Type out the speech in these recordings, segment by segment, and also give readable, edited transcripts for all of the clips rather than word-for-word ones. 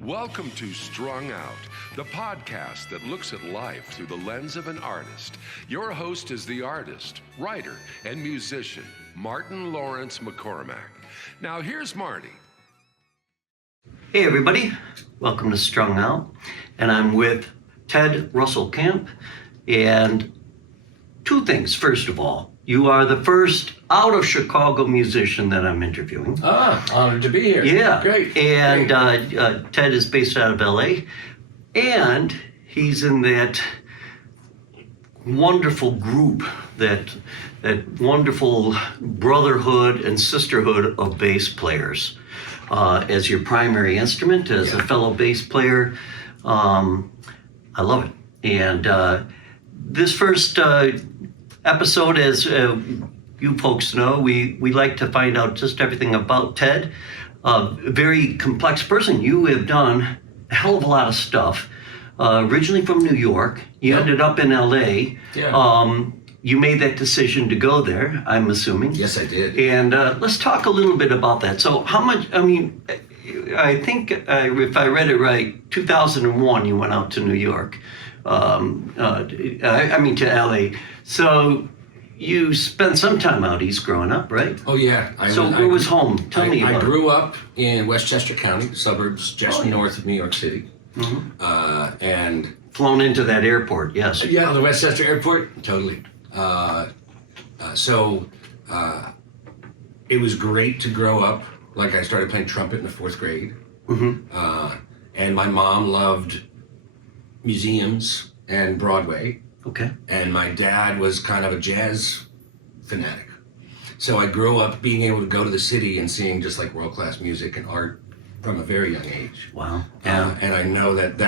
Welcome to Strung Out, the podcast that looks at life through the lens of an artist. Your host is the artist, writer, and musician, Martin Lawrence McCormack. Now here's Marty. Hey everybody, welcome to Strung Out, and I'm with Ted Russell KAMP, and two things. First of all, you are the first out of Chicago musician that I'm interviewing. Honored to be here. Yeah, Great. And Ted is based out of LA, and he's in that wonderful group, that wonderful brotherhood and sisterhood of bass players. As your primary instrument, as a fellow bass player, I love it. And this first episode, as you folks know, we like to find out just everything about Ted. A very complex person. You have done a hell of a lot of stuff. Originally from New York, you ended up in LA. Yeah. You made that decision to go there, I'm assuming. Yes, I did. And let's talk a little bit about that. So how much, I think if I read it right, 2001 you went out to New York. To LA. So you spent some time out east growing up, right? Oh, yeah. Where was home? Tell me about it. I grew up in Westchester County, suburbs just north of New York City. Mm-hmm. And flown into that airport, yes. Yeah, the Westchester Airport, totally. It was great to grow up. Like, I started playing trumpet in the fourth grade. Mm-hmm. And my mom loved museums and Broadway. Okay. And my dad was kind of a jazz fanatic. So I grew up being able to go to the city and seeing just like world-class music and art from a very young age. Wow. Yeah. And I know that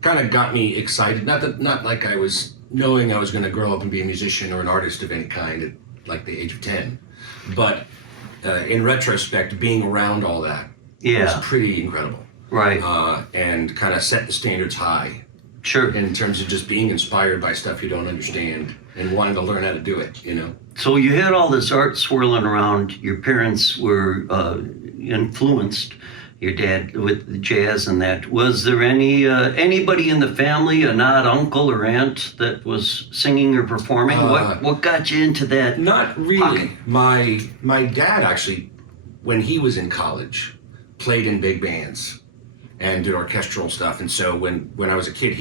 kind of got me excited. Not like I was knowing I was going to grow up and be a musician or an artist of any kind at like the age of 10. But in retrospect, being around all that was pretty incredible. Right. And kind of set the standards high. Sure. In terms of just being inspired by stuff you don't understand and wanting to learn how to do it, you know? So you had all this art swirling around. Your parents were influenced, your dad, with jazz and that. Was there anybody in the family, a not uncle or aunt, that was singing or performing? What got you into that? Not really. My dad actually, when he was in college, played in big bands and did orchestral stuff. And so when I was a kid,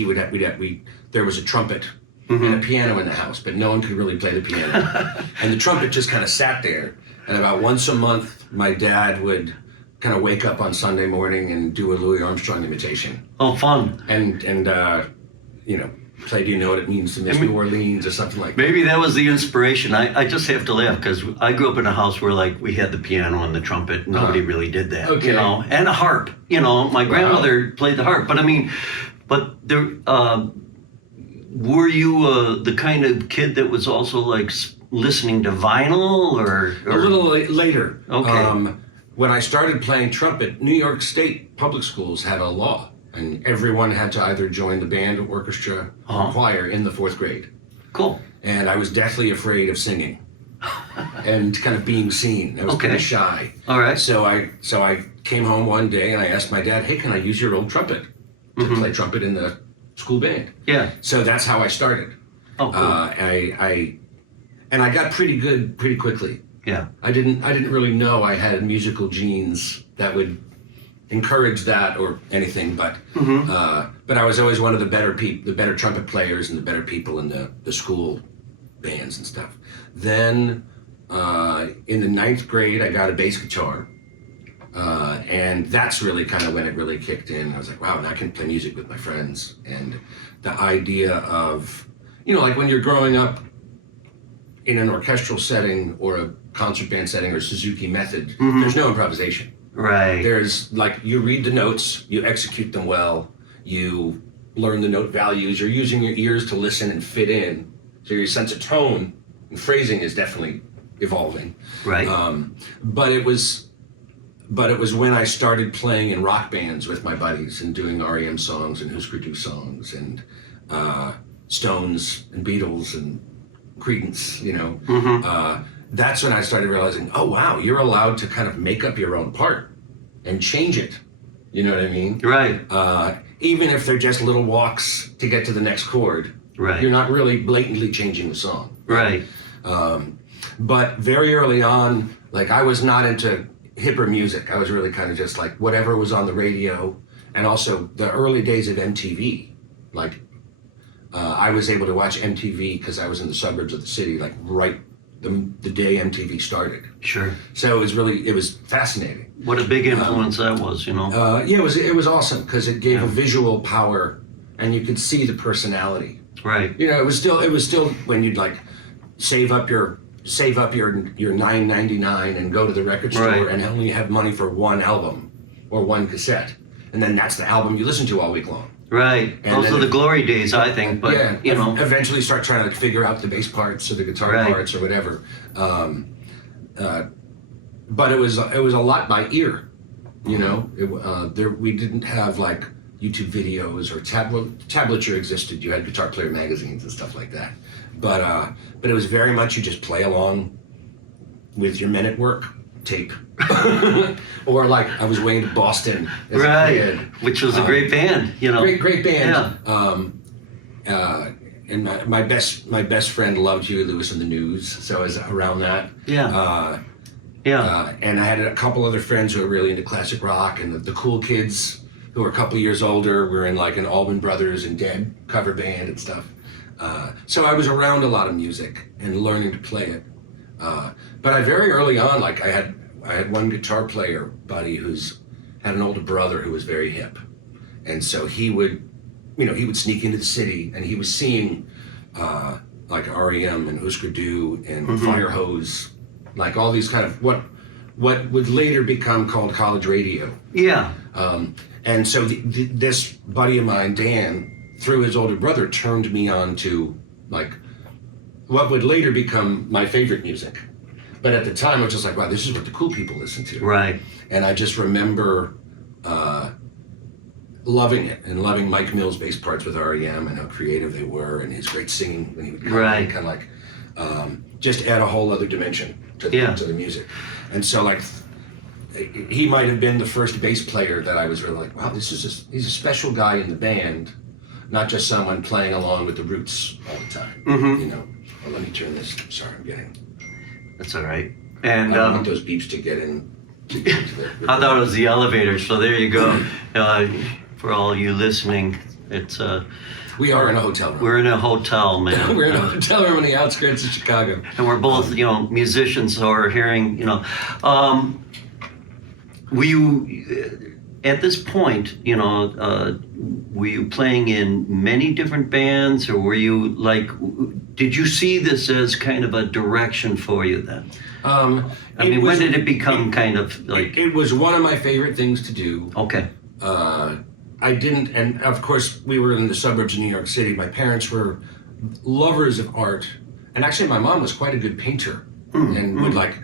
there was a trumpet and a piano in the house, but no one could really play the piano. And the trumpet just kind of sat there. And about once a month, my dad would kind of wake up on Sunday morning and do a Louis Armstrong imitation. Oh, fun. And play Do You Know What It Means to Miss New Orleans or something like that. Maybe that was the inspiration. I just have to laugh because I grew up in a house where we had the piano and the trumpet. Nobody really did that, okay. And a harp. My grandmother played the harp. But there, were you the kind of kid that was also listening to vinyl or? A little later. Okay. When I started playing trumpet, New York State public schools had a law. And everyone had to either join the band, orchestra, or choir in the fourth grade. Cool. And I was deathly afraid of singing and kind of being seen. I was kind of shy. All right. So I came home one day and I asked my dad, hey, can I use your old trumpet to play trumpet in the school band? Yeah. So that's how I started. Oh, cool. I got pretty good pretty quickly. Yeah. I didn't really know I had musical genes that would encourage that or anything, but I was always one of the better trumpet players and the better people in the school bands and stuff. Then in the ninth grade, I got a bass guitar, and that's really kind of when it really kicked in. I was like, wow, now I can play music with my friends. And the idea of, like when you're growing up in an orchestral setting or a concert band setting or Suzuki method, there's no improvisation. Right. There's you read the notes, you execute them well, you learn the note values, you're using your ears to listen and fit in. So your sense of tone and phrasing is definitely evolving. Right. But it was when I started playing in rock bands with my buddies and doing REM songs and Husker Du songs and Stones and Beatles and Creedence, that's when I started realizing, oh wow, you're allowed to kind of make up your own part and change it, You know what I mean? Right. Even if they're just little walks to get to the next chord, Right. you're not really blatantly changing the song. Right. But very early on, like I was not into hipper music. I was really kind of just like whatever was on the radio, and also the early days of MTV. Like I was able to watch MTV because I was in the suburbs of the city, like right the day MTV started. Sure. So it was fascinating. What a big influence that was, you know. Yeah, it was awesome because it gave a visual power, and you could see the personality. Right. You know, it was still when you'd like save up your $9.99 and go to the record store Right. and only have money for one album or one cassette, and then that's the album you listen to all week long. Right. And Those then are the glory days, I think. But yeah, you know, eventually start trying to like, figure out the bass parts or the guitar Right. parts or whatever. But it was a lot by ear. You know, we didn't have like YouTube videos or tablature existed. You had Guitar Player magazines and stuff like that. But it was very much you just play along with your Men at Work tape. Or like I was way into Boston as a kid. Which was a great band, you know. Great band. Yeah. And my best friend loved Huey Lewis and the News, so I was around that. Yeah. And I had a couple other friends who were really into classic rock, and the cool kids who were a couple years older were in like an Allman Brothers and Dead cover band and stuff. So I was around a lot of music and learning to play it. But I very early on, like I had one guitar player buddy who's had an older brother who was very hip, and so he would sneak into the city, and he was seeing like REM and Husker Du and Firehose, like all these kind of what would later become called college radio. Yeah. And so this buddy of mine, Dan, through his older brother, turned me on to like what would later become my favorite music. But at the time, I was just like, wow, this is what the cool people listen to. Right. And I just remember loving it and loving Mike Mills' bass parts with REM and how creative they were and his great singing when he would come in, kind of like just add a whole other dimension to the music. And so like he might have been the first bass player that I was really like, wow, he's a special guy in the band, not just someone playing along with the Roots all the time. You know. Well, let me turn this. Sorry, I'm getting. That's all right. And I don't want those beeps to get in. I thought it was the elevator, so there you go. For all you listening, it's we are in a hotel room. We're in a hotel, man. We're in a hotel room on the outskirts of Chicago. And we're both, musicians who are hearing, were you, at this point, were you playing in many different bands, or were you like, did you see this as kind of a direction for you then? When did it become kind of like... It was one of my favorite things to do. Okay. I didn't, and of course we were in the suburbs of New York City. My parents were lovers of art, and actually my mom was quite a good painter, and would like,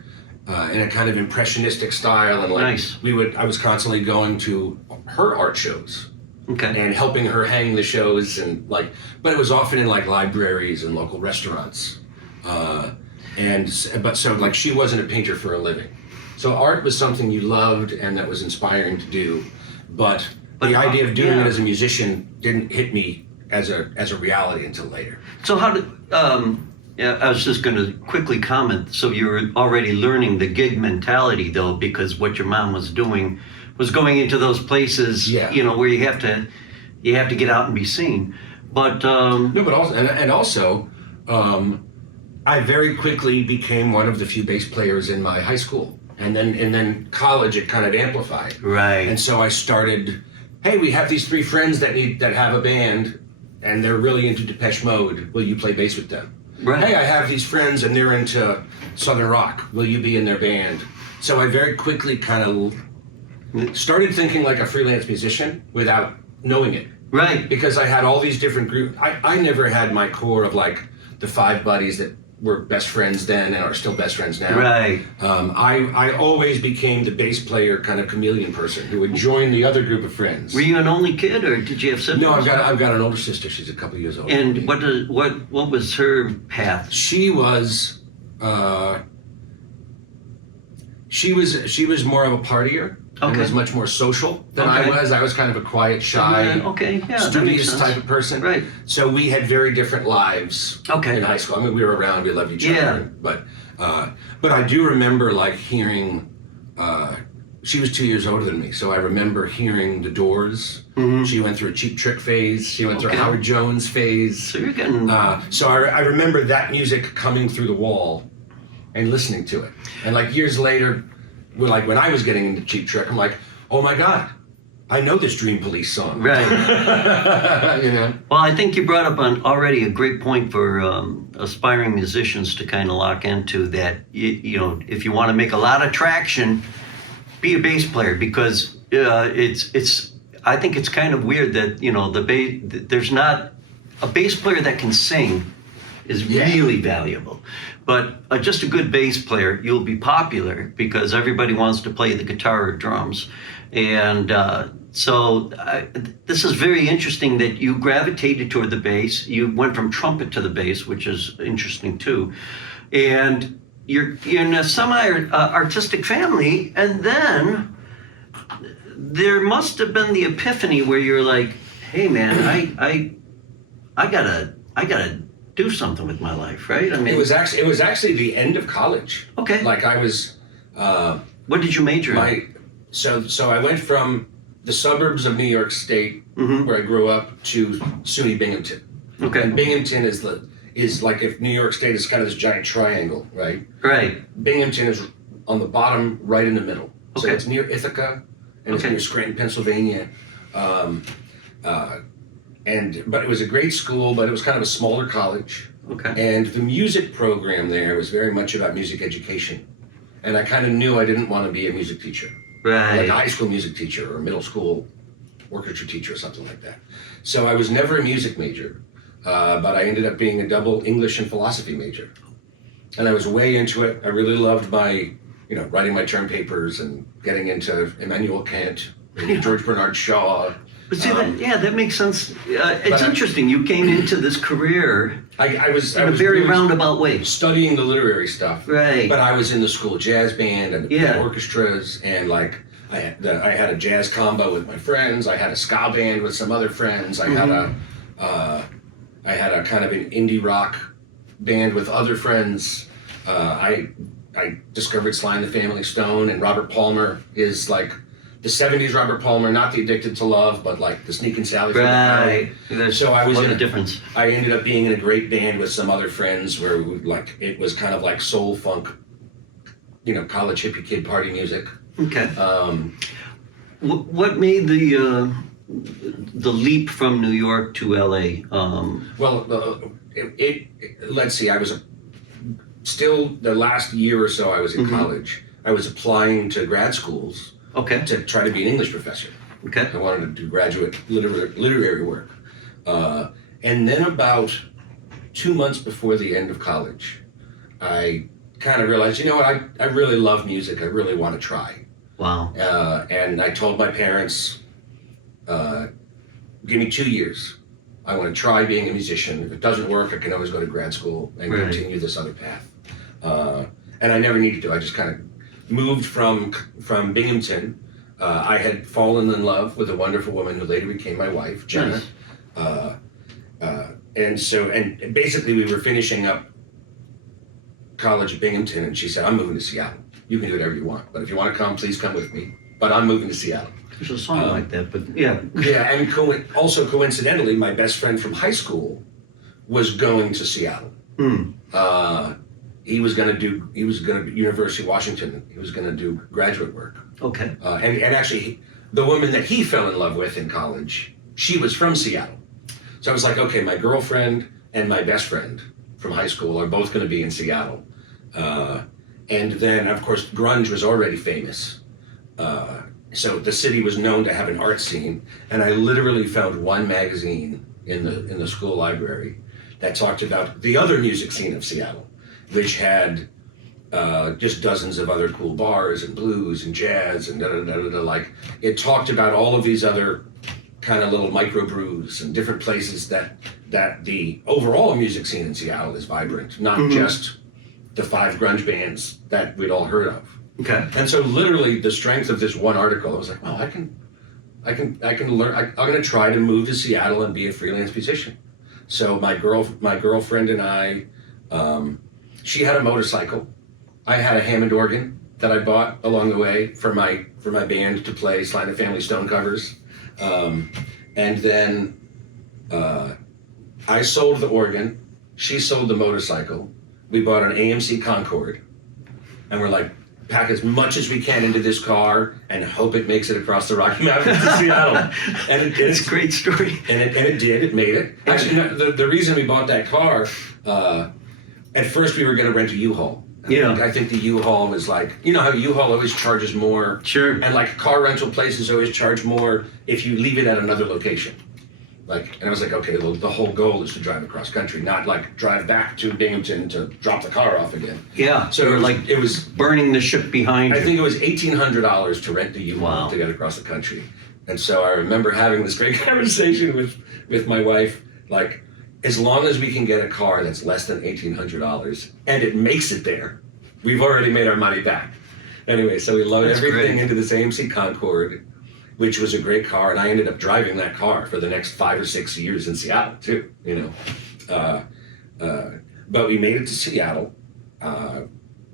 in a kind of impressionistic style, and like nice. I was constantly going to her art shows. Okay. And helping her hang the shows, and like, but it was often in like libraries and local restaurants. So like she wasn't a painter for a living. So art was something you loved and that was inspiring to do, but the idea of doing it as a musician didn't hit me as a reality until later. So how did, I was just going to quickly comment, so you were already learning the gig mentality though, because what your mom was doing was going into those places, where you have to get out and be seen. But also, I very quickly became one of the few bass players in my high school, and then college it kind of amplified. Right. And so I started, hey, we have these three friends that have a band, and they're really into Depeche Mode. Will you play bass with them? Right. Hey, I have these friends and they're into Southern rock. Will you be in their band? So I very quickly kind of started thinking like a freelance musician without knowing it. Right. Because I had all these different groups. I never had my core of like the five buddies that were best friends then and are still best friends now. Right. I always became the bass player kind of chameleon person who would join the other group of friends. Were you an only kid, or did you have siblings? No, I've got an older sister. She's a couple years older. And what was her path? She was more of a partier. and Okay. was much more social than I Okay. was. I was kind of a quiet, shy, Yeah, okay, yeah, that makes studious sense. type of person. Right. So we had very different lives Okay. in high school. I mean, we were around, we loved each Yeah. other. But I do remember like hearing, she was 2 years older than me, so I remember hearing the Doors. Mhm. She went through a Cheap Trick phase. She went through a Okay. Howard Jones phase. So you're getting... So I remember that music coming through the wall and listening to it. And like years later, when I was getting into Cheap Trick, I'm like, oh my God, I know this Dream Police song. Right. You know? Well, I think you brought up already a great point for aspiring musicians to kind of lock into that. You know, if you want to make a lot of traction, be a bass player, because it's. I think it's kind of weird that, you know, there's not a bass player that can sing is really valuable, but just a good bass player, you'll be popular because everybody wants to play the guitar or drums, and this is very interesting that you gravitated toward the bass. You went from trumpet to the bass, which is interesting too, and you're in a semi-artistic family, and then there must have been the epiphany where you're like, hey man, I gotta do something with my life, right? I mean, It was actually the end of college. Okay. Like I was. What did you major in? So I went from the suburbs of New York State, Mhm. where I grew up, to SUNY Binghamton. Okay. And Binghamton is like if New York State is kind of this giant triangle, right? Right. Binghamton is on the bottom, right in the middle. So Okay. it's near Ithaca, and it's Okay. near Scranton, Pennsylvania. But it was a great school, but it was kind of a smaller college. Okay. And the music program there was very much about music education. And I kind of knew I didn't want to be a music teacher, like Right. a high school music teacher or a middle school orchestra teacher or something like that. So I was never a music major, but I ended up being a double English and philosophy major. And I was way into it. I really loved writing my term papers and getting into Immanuel Kant and George Bernard Shaw. But see, that makes sense. It's but I- interesting. You came into this career I was in a very really roundabout way. studying the literary stuff. Right. But I was in the school jazz band and the Yeah. orchestras, and like I had a jazz combo with my friends. I had a ska band with some other friends. I had a kind of an indie rock band with other friends. I discovered Sly and the Family Stone, and Robert Palmer is like the 70s Robert Palmer, not the Addicted to Love, but like the Sneakin' Sally from the Right. Crowd. So I was What in a difference. I ended up being in a great band with some other friends where it was kind of like soul funk, college hippie kid party music. Okay. What made the leap from New York to LA? Let's see. I was still the last year or so I was in college. I was applying to grad schools Okay. to try to be an English professor. Okay. I wanted to do graduate literary work. And then about 2 months before the end of college, I kind of realized, you know what, I really love music. I really want to try. Wow. And I told my parents, give me 2 years. I want to try being a musician. If it doesn't work, I can always go to grad school and Right. continue this other path. And I never needed to. I just kind of moved from Binghamton. I had fallen in love with a wonderful woman who later became my wife, Jenna. Nice. And basically we were finishing up college at Binghamton, and she said, I'm moving to Seattle. You can do whatever you want, but if you want to come, please come with me. But I'm moving to Seattle. There's a song like that, but yeah. Yeah, and also coincidentally, my best friend from high school was going to Seattle. He was going to University of Washington. He was going to do graduate work. Okay. And actually, the woman that he fell in love with in college, she was from Seattle. So I was like, okay, my girlfriend and my best friend from high school are both going to be in Seattle. And then, of course, grunge was already famous. So the city was known to have an art scene. And I literally found one magazine in the school library that talked about the other music scene of Seattle, which had just dozens of other cool bars and blues and jazz and like it talked about all of these other kind of little microbrews and different places that the overall music scene in Seattle is vibrant, not just the 5 grunge bands that we'd all heard of. Okay. And so literally the strength of this one article, I was like, well, I can learn. I'm going to try to move to Seattle and be a freelance musician. So my girlfriend and I, she had a motorcycle. I had a Hammond organ that I bought along the way for my band to play Sly and the Family Stone covers. And then I sold the organ. She sold the motorcycle. We bought an AMC Concorde, and we're like, pack as much as we can into this car and hope it makes it across the Rocky Mountains to Seattle. And it's a great story. And it did. It made it. Actually, no, the reason we bought that car, at first we were going to rent a U-Haul. Yeah. I think the U-Haul was like, you know how U-Haul always charges more? Sure. And like car rental places always charge more if you leave it at another location. And I was like, okay, well, the whole goal is to drive across country, not like drive back to Binghamton to drop the car off again. Yeah. So it was burning the ship behind you. I think it was $1,800 to rent the U-Haul to get across the country. And so I remember having this great conversation with my wife, like, as long as we can get a car that's less than $1,800 and it makes it there, we've already made our money back. Anyway, so we loaded everything into this AMC Concorde, which was a great car, and I ended up driving that car for the next 5 or 6 years in Seattle too. But we made it to Seattle.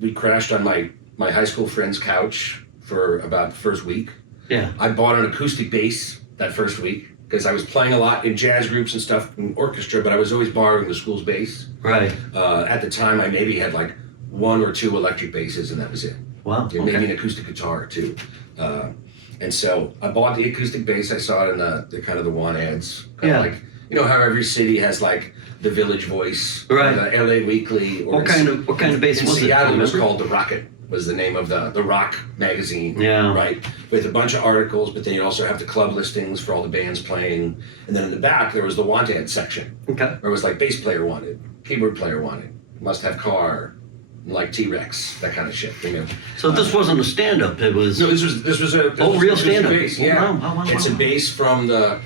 We crashed on my high school friend's couch for about the first week. Yeah. I bought an acoustic bass that first week because I was playing a lot in jazz groups and stuff in orchestra, but I was always borrowing the school's bass. Right. At the time, I maybe had like 1 or 2 electric basses, and that was it. Wow. And maybe an acoustic guitar too. And so I bought the acoustic bass. I saw it in the kind of the want ads. Like, you know how every city has like the Village Voice, right? Or the LA Weekly. Or what kind of bass was it? Seattle, it was called The Rocket. Was the name of the rock magazine. Yeah. Right. With a bunch of articles, but then you also have the club listings for all the bands playing. And then in the back there was the want ad section. Okay. Where it was like bass player wanted, keyboard player wanted, must have car. Like T-Rex, that kind of shit. So this wasn't a stand-up. It was this was a real stand-up bass. Yeah, wow. It's a bass from the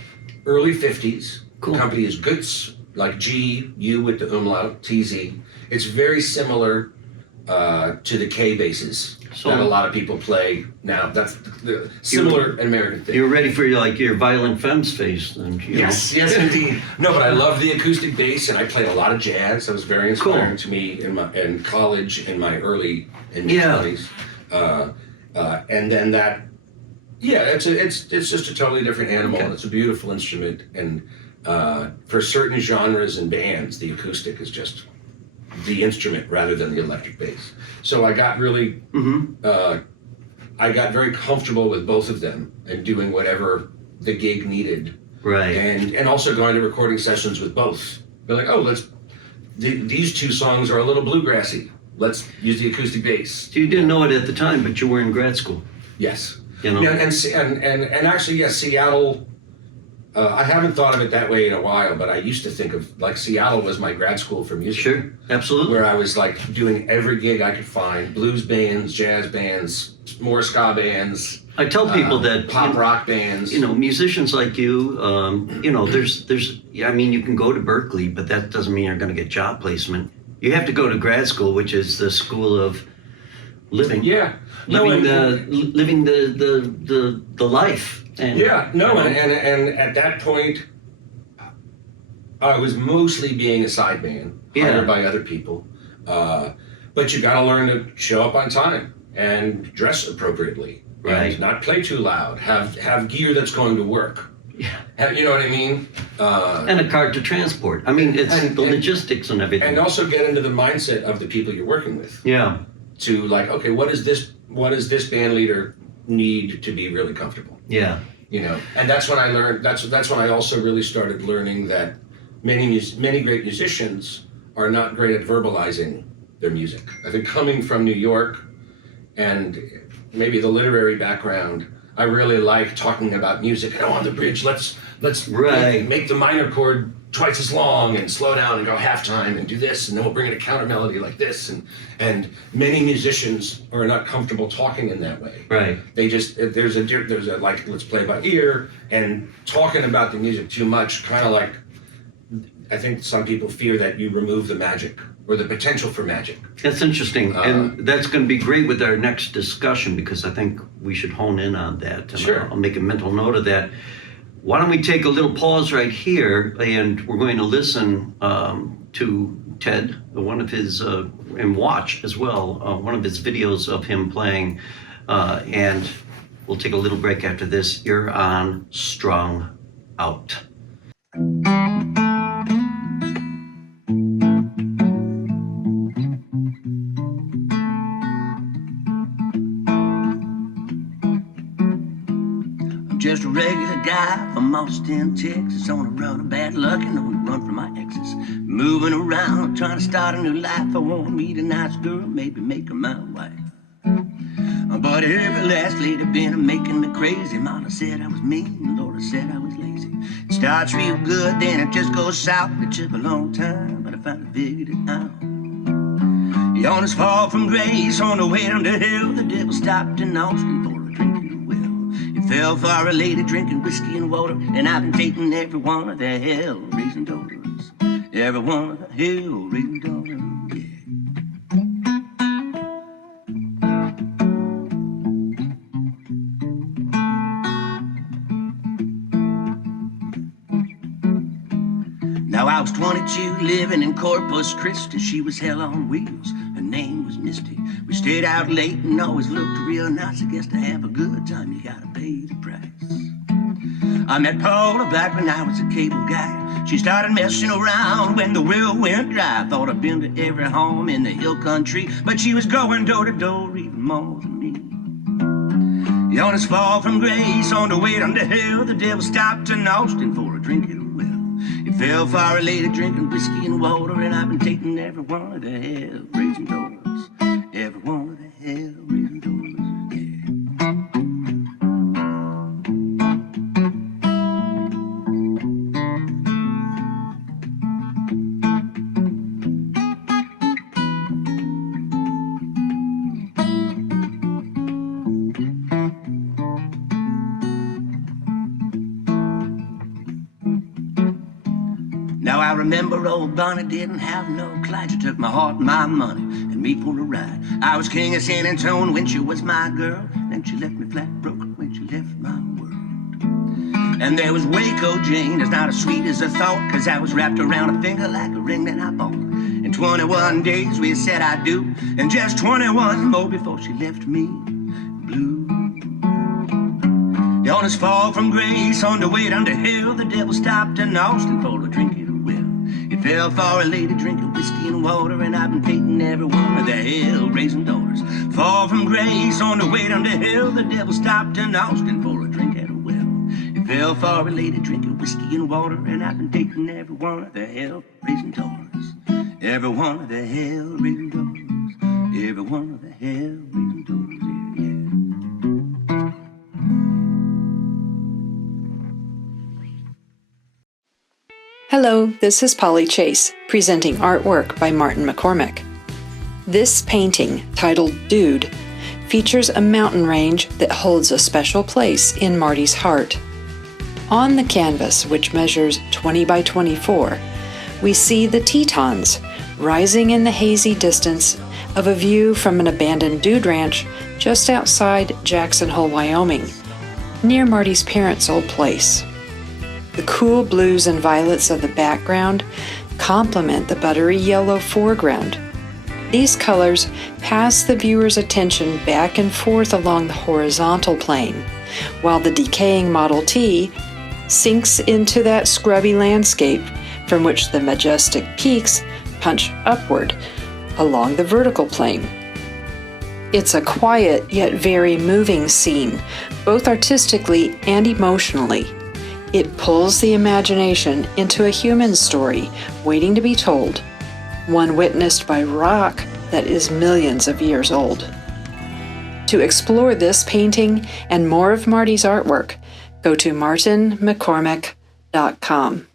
early '50s. Cool. The company is Goetz, like G-U with the umlaut, TZ. It's very similar to the K basses that a lot of people play now. That's the similar American thing. You're ready for your violent femmes phase, then. Yes, indeed. No, but I love the acoustic bass, and I played a lot of jazz. That was very inspiring to me in college, in my early mid-20s. And then that, it's just a totally different animal. Okay. It's a beautiful instrument, and for certain genres and bands, the acoustic is just the instrument rather than the electric bass. So I got really, I got very comfortable with both of them and doing whatever the gig needed. Right. And also going to recording sessions with both. Be like, these 2 songs are a little bluegrassy. Let's use the acoustic bass. So you didn't know it at the time, but you were in grad school. Yes. You know? And actually, yes, Seattle. I haven't thought of it that way in a while, but I used to think of like Seattle was my grad school for music. Sure, absolutely. Where I was like doing every gig I could find: blues bands, jazz bands, more ska bands. I tell people that pop rock bands. Musicians like you, there's. I mean, you can go to Berkeley, but that doesn't mean you're going to get job placement. You have to go to grad school, which is the school of living. Yeah. Living the life. And, and at that point, I was mostly being a sideman, hired by other people. But you got to learn to show up on time and dress appropriately, right? And not play too loud. Have gear that's going to work. Yeah. You know what I mean? And a car to transport. I mean, it's the logistics and everything. And also get into the mindset of the people you're working with. Yeah. To like, okay, what does this band leader need to be really comfortable? Yeah. And that's when I learned. That's when I also really started learning that many great musicians are not great at verbalizing their music. I think coming from New York and maybe the literary background, I really like talking about music. Oh, on the bridge, let's make the minor chord twice as long and slow down and go halftime and do this, and then we'll bring in a counter melody like this. And many musicians are not comfortable talking in that way. Right. They just there's a like let's play by ear, and talking about the music too much kind of like I think some people fear that you remove the magic or the potential for magic. That's interesting, and that's going to be great with our next discussion because I think we should hone in on that. And Sure. I'll make a mental note of that. Why don't we take a little pause right here, and we're going to listen to Ted, one of his, and watch as well, one of his videos of him playing, and we'll take a little break after this. You're on Strung Out. Just a regular guy from Austin, Texas, on a run of bad luck and on the run from my exes. Moving around, trying to start a new life. I want to meet a nice girl, maybe make her my wife. But every last lady been making me crazy. Mama said I was mean, Laura said I was lazy. It starts real good, then it just goes south. It took a long time, but I finally figured it out. On his fall from grace, on the way down the hill, the devil stopped in Austin for a drink. Fell for a lady drinking whiskey and water, and I've been dating every one of the hell-raising daughters. Every one of the hell-raising daughters, yeah. Now I was 22, living in Corpus Christi. She was hell on wheels, her name was Misty. We stayed out late and always looked real nice. I guess to have a good time, you gotta pay the price. I met Paula back when I was a cable guy. She started messing around when the well went dry. Thought I'd been to every home in the hill country, but she was going door to door even more than me. On his fall from grace, on the way down the hill, the devil stopped in Austin for a drink at a well. He fell for a lady drinking whiskey and water, and I've been dating every one of the hell-raising daughters. Every one of the hell-raising daughters, yeah. Now I remember old Bonnie didn't have no Clyde. She took my heart and my money and me for a ride. I was king of San Antonio when she was my girl. Then she left me flat broke when she left my world. And there was Waco Jane, that's not as sweet as I thought, cause I was wrapped around her finger like a ring that I bought. In 21 days we said I do, and just 21 more before she left me blue. On his fall from grace, on the way down the hill, the devil stopped in Austin for a drink at a well. He fell for a lady drinking whiskey and water, and I've been dating every one of the hell-raising daughters. Fall from grace, on the way down the hill, the devil stopped in Austin for a drink at a well. He fell for a lady drinking whiskey and water, and I've been dating every one of the hell-raising daughters. Every one of the hell-raising daughters. Every one of the hell-raising daughters, yeah, yeah. Hello, this is Polly Chase, presenting artwork by Martin McCormick. This painting, titled Dude, features a mountain range that holds a special place in Marty's heart. On the canvas, which measures 20 by 24, we see the Tetons rising in the hazy distance of a view from an abandoned dude ranch just outside Jackson Hole, Wyoming, near Marty's parents' old place. The cool blues and violets of the background complement the buttery yellow foreground. These colors pass the viewer's attention back and forth along the horizontal plane, while the decaying Model T sinks into that scrubby landscape from which the majestic peaks punch upward along the vertical plane. It's a quiet yet very moving scene, both artistically and emotionally. It pulls the imagination into a human story waiting to be told, one witnessed by rock that is millions of years old. To explore this painting and more of Marty's artwork, go to martinmccormick.com.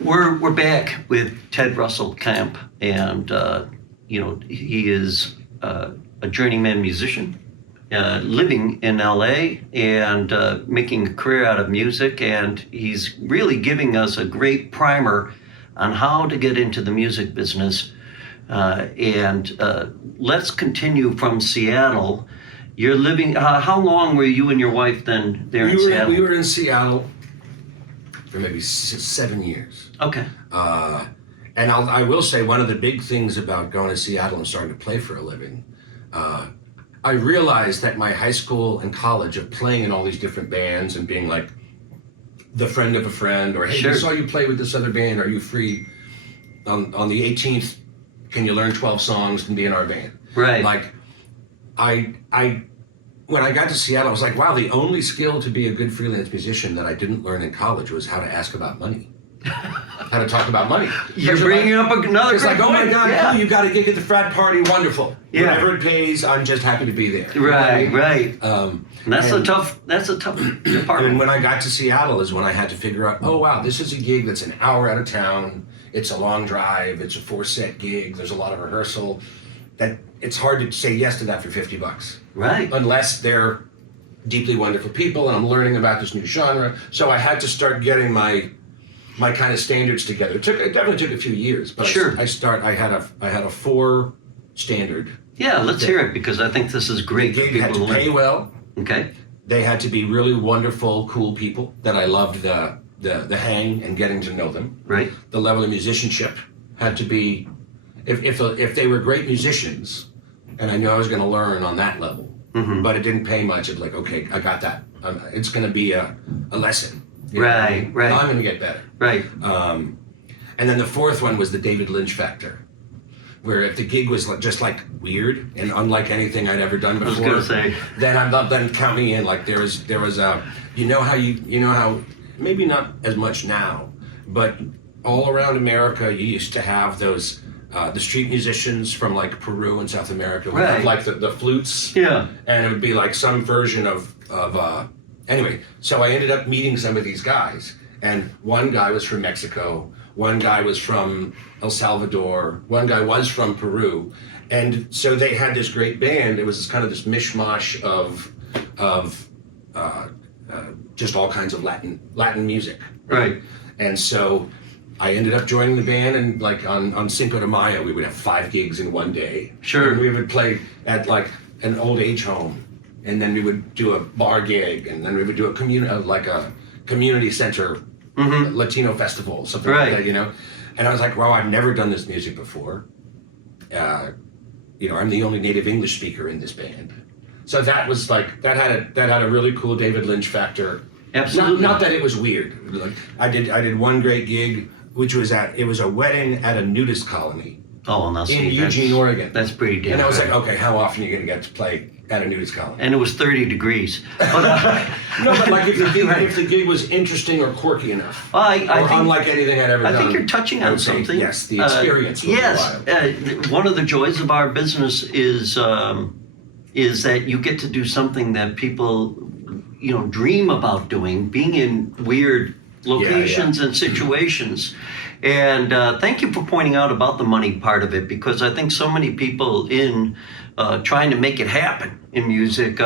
We're back with Ted Russell KAMP, and he is a journeyman musician living in LA and making a career out of music, and he's really giving us a great primer on how to get into the music business. Let's continue from Seattle. You're living, how long were you and your wife then there in Seattle? We were in Seattle for maybe 7 years. Okay. And I will say one of the big things about going to Seattle and starting to play for a living, I realized that my high school and college of playing in all these different bands and being like the friend of a friend, or hey, Sure. we saw you play with this other band, are you free on the 18th? Can you learn 12 songs and be in our band? Right. Like, when I got to Seattle, I was like, wow, the only skill to be a good freelance musician that I didn't learn in college was how to ask about money. How to talk about money. You're bringing up another It's like, oh my God, yeah. cool, you got a gig at the frat party, wonderful. Yeah. Whatever it pays, I'm just happy to be there. Right. Um, And that's a and- tough And department. when I got to Seattle is when I had to figure out, oh wow, this is a gig that's an hour out of town. It's a long drive. It's a 4-set gig. There's a lot of rehearsal. That it's hard to say yes to that for $50, Right. unless they're deeply wonderful people and I'm learning about this new genre. So I had to start getting my kind of standards together. It definitely took a few years, but Sure. I had a 4 standard. Yeah, let's hear it, because I think this is great for Gig had people to to pay learn. well. Okay. They had to be really wonderful, cool people that I loved the hang and getting to know them. Right. The level of musicianship had to be, if they were great musicians, and I knew I was going to learn on that level, but it didn't pay much. It's like, okay, I got that. It's going to be a lesson. You know? Right. I'm going to get better. Right. And then the 4th one was the David Lynch factor, where if the gig was just like weird and unlike anything I'd ever done I was before, gonna say. then count me in. Like there was a, you know how maybe not as much now, but all around America you used to have those the street musicians from like Peru and South America would have Right. like the flutes, Yeah. and it would be like some version of anyway. So I ended up meeting some of these guys, and one guy was from Mexico, one guy was from El Salvador, one guy was from Peru, and so they had this great band. It was kind of this mishmash of just all kinds of Latin music. Right. And so I ended up joining the band, and like on Cinco de Mayo, we would have 5 gigs in one day. Sure. And we would play at like an old age home, and then we would do a bar gig, and then we would do a community center Latino festival, something Right. like that, you know. And I was like, wow, I've never done this music before. I'm the only native English speaker in this band. So that was like that had a really cool David Lynch factor. Absolutely. Not that it was weird. Like I did one great gig, which was it was a wedding at a nudist colony Oh, and in Eugene, Oregon. That's pretty damn And I was good. like, okay, how often are you gonna get to play at a nudist colony? And it was 30 degrees. But No, but like if the gig was interesting or quirky enough, I or think unlike anything I'd ever done. I think you're touching I on would say, something. yes, the experience was yes, wild. one of the joys of our business is that you get to do something that people, dream about doing, being in weird locations and situations. And thank you for pointing out about the money part of it, because I think so many people in trying to make it happen in music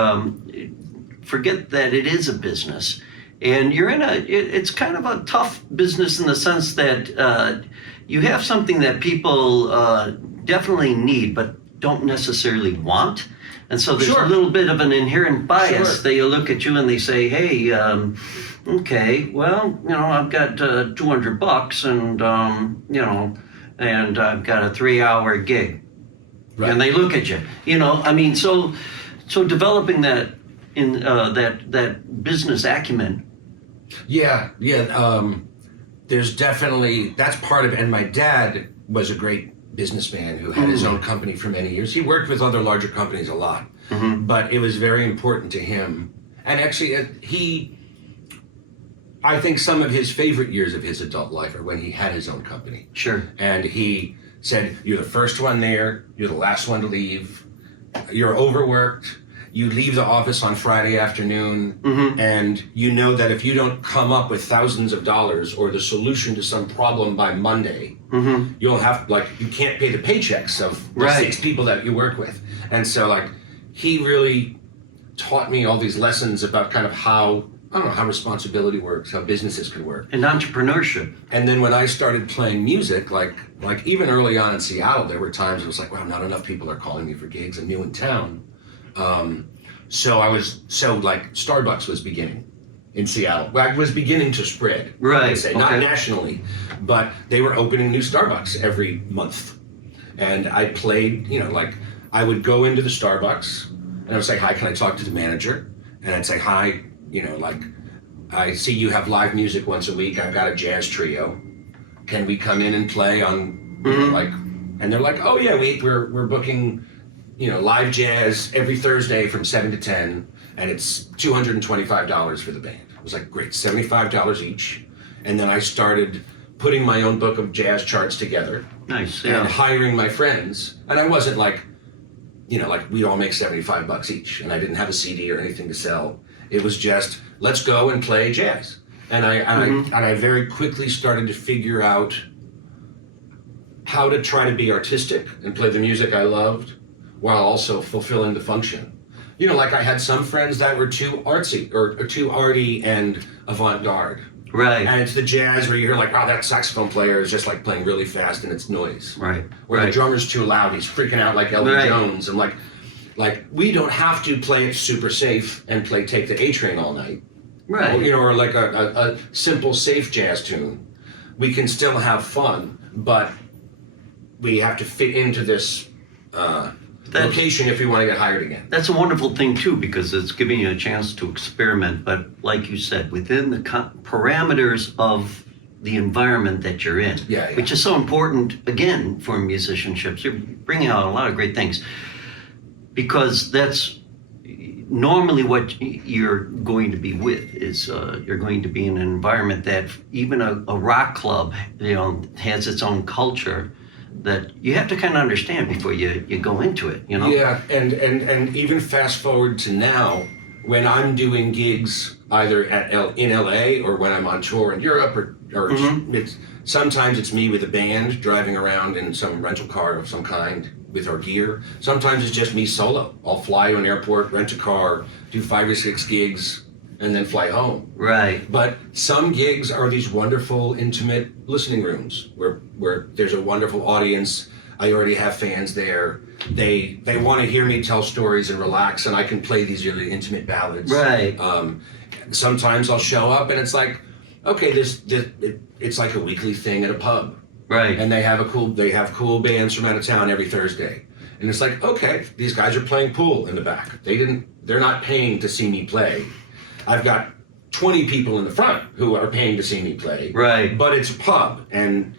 forget that it is a business. And you're it's kind of a tough business in the sense that you have something that people definitely need but don't necessarily want. And so there's Sure. a little bit of an inherent bias. Sure. They look at you and they say, hey, okay, well, I've got $200 and I've got a 3-hour gig. Right. And they look at you, so developing that in that business acumen. Yeah. There's definitely that's part of it. And my dad was a great businessman who had his own company for many years. He worked with other larger companies a lot, but it was very important to him. And actually, I think some of his favorite years of his adult life are when he had his own company. Sure. And he said, you're the first one there, you're the last one to leave, you're overworked, you leave the office on Friday afternoon, and you know that if you don't come up with thousands of dollars or the solution to some problem by Monday, you'll have, you can't pay the paychecks of the Right. 6 people that you work with. And so, he really taught me all these lessons about kind of how, I don't know, how responsibility works, how businesses can work. And entrepreneurship. And then when I started playing music, like even early on in Seattle, there were times it was like, wow, not enough people are calling me for gigs. I'm new in town. So Starbucks was beginning in Seattle. Well, it was beginning to spread. Right. I would say, not nationally, but they were opening new Starbucks every month. And I played, I would go into the Starbucks and I would say, hi, can I talk to the manager? And I'd say, hi, I see you have live music once a week. I've got a jazz trio. Can we come in and play on, and they're like, oh yeah, we're booking, live jazz every Thursday from 7 to 10, and it's $225 for the band. I was like, great, $75 each. And then I started putting my own book of jazz charts together. Nice. And hiring my friends. And I wasn't like, we'd all make $75 each, and I didn't have a CD or anything to sell. It was just, let's go and play jazz. And I very quickly started to figure out how to try to be artistic and play the music I loved while also fulfilling the function. I had some friends that were too artsy or too arty and avant-garde. Right. And it's the jazz where you hear like, oh, that saxophone player is just like playing really fast and it's noise. Right. Where the drummer's too loud, he's freaking out like Elvin Jones. And like we don't have to play it super safe and play Take the A Train all night. Right. Or like a simple, safe jazz tune. We can still have fun, but we have to fit into this location if we want to get hired again. That's a wonderful thing too, because it's giving you a chance to experiment, but like you said, within the parameters of the environment that you're in, which is so important, again, for musicianships. You're bringing out a lot of great things, because that's normally what you're going to be with is you're going to be in an environment that even a rock club, has its own culture that you have to kind of understand before you go into it, Yeah, and even fast forward to now, when I'm doing gigs either in LA or when I'm on tour in Europe, or sometimes it's me with a band driving around in some rental car of some kind with our gear. Sometimes it's just me solo. I'll fly to an airport, rent a car, do 5 or 6 gigs, and then fly home. Right. But some gigs are these wonderful, intimate listening rooms where there's a wonderful audience. I already have fans there. They want to hear me tell stories and relax, and I can play these really intimate ballads. Right. Sometimes I'll show up and it's like, okay, it's like a weekly thing at a pub. Right. And they have cool bands from out of town every Thursday. And it's like, okay, these guys are playing pool in the back. They're not paying to see me play. I've got 20 people in the front who are paying to see me play. Right. But it's a pub, and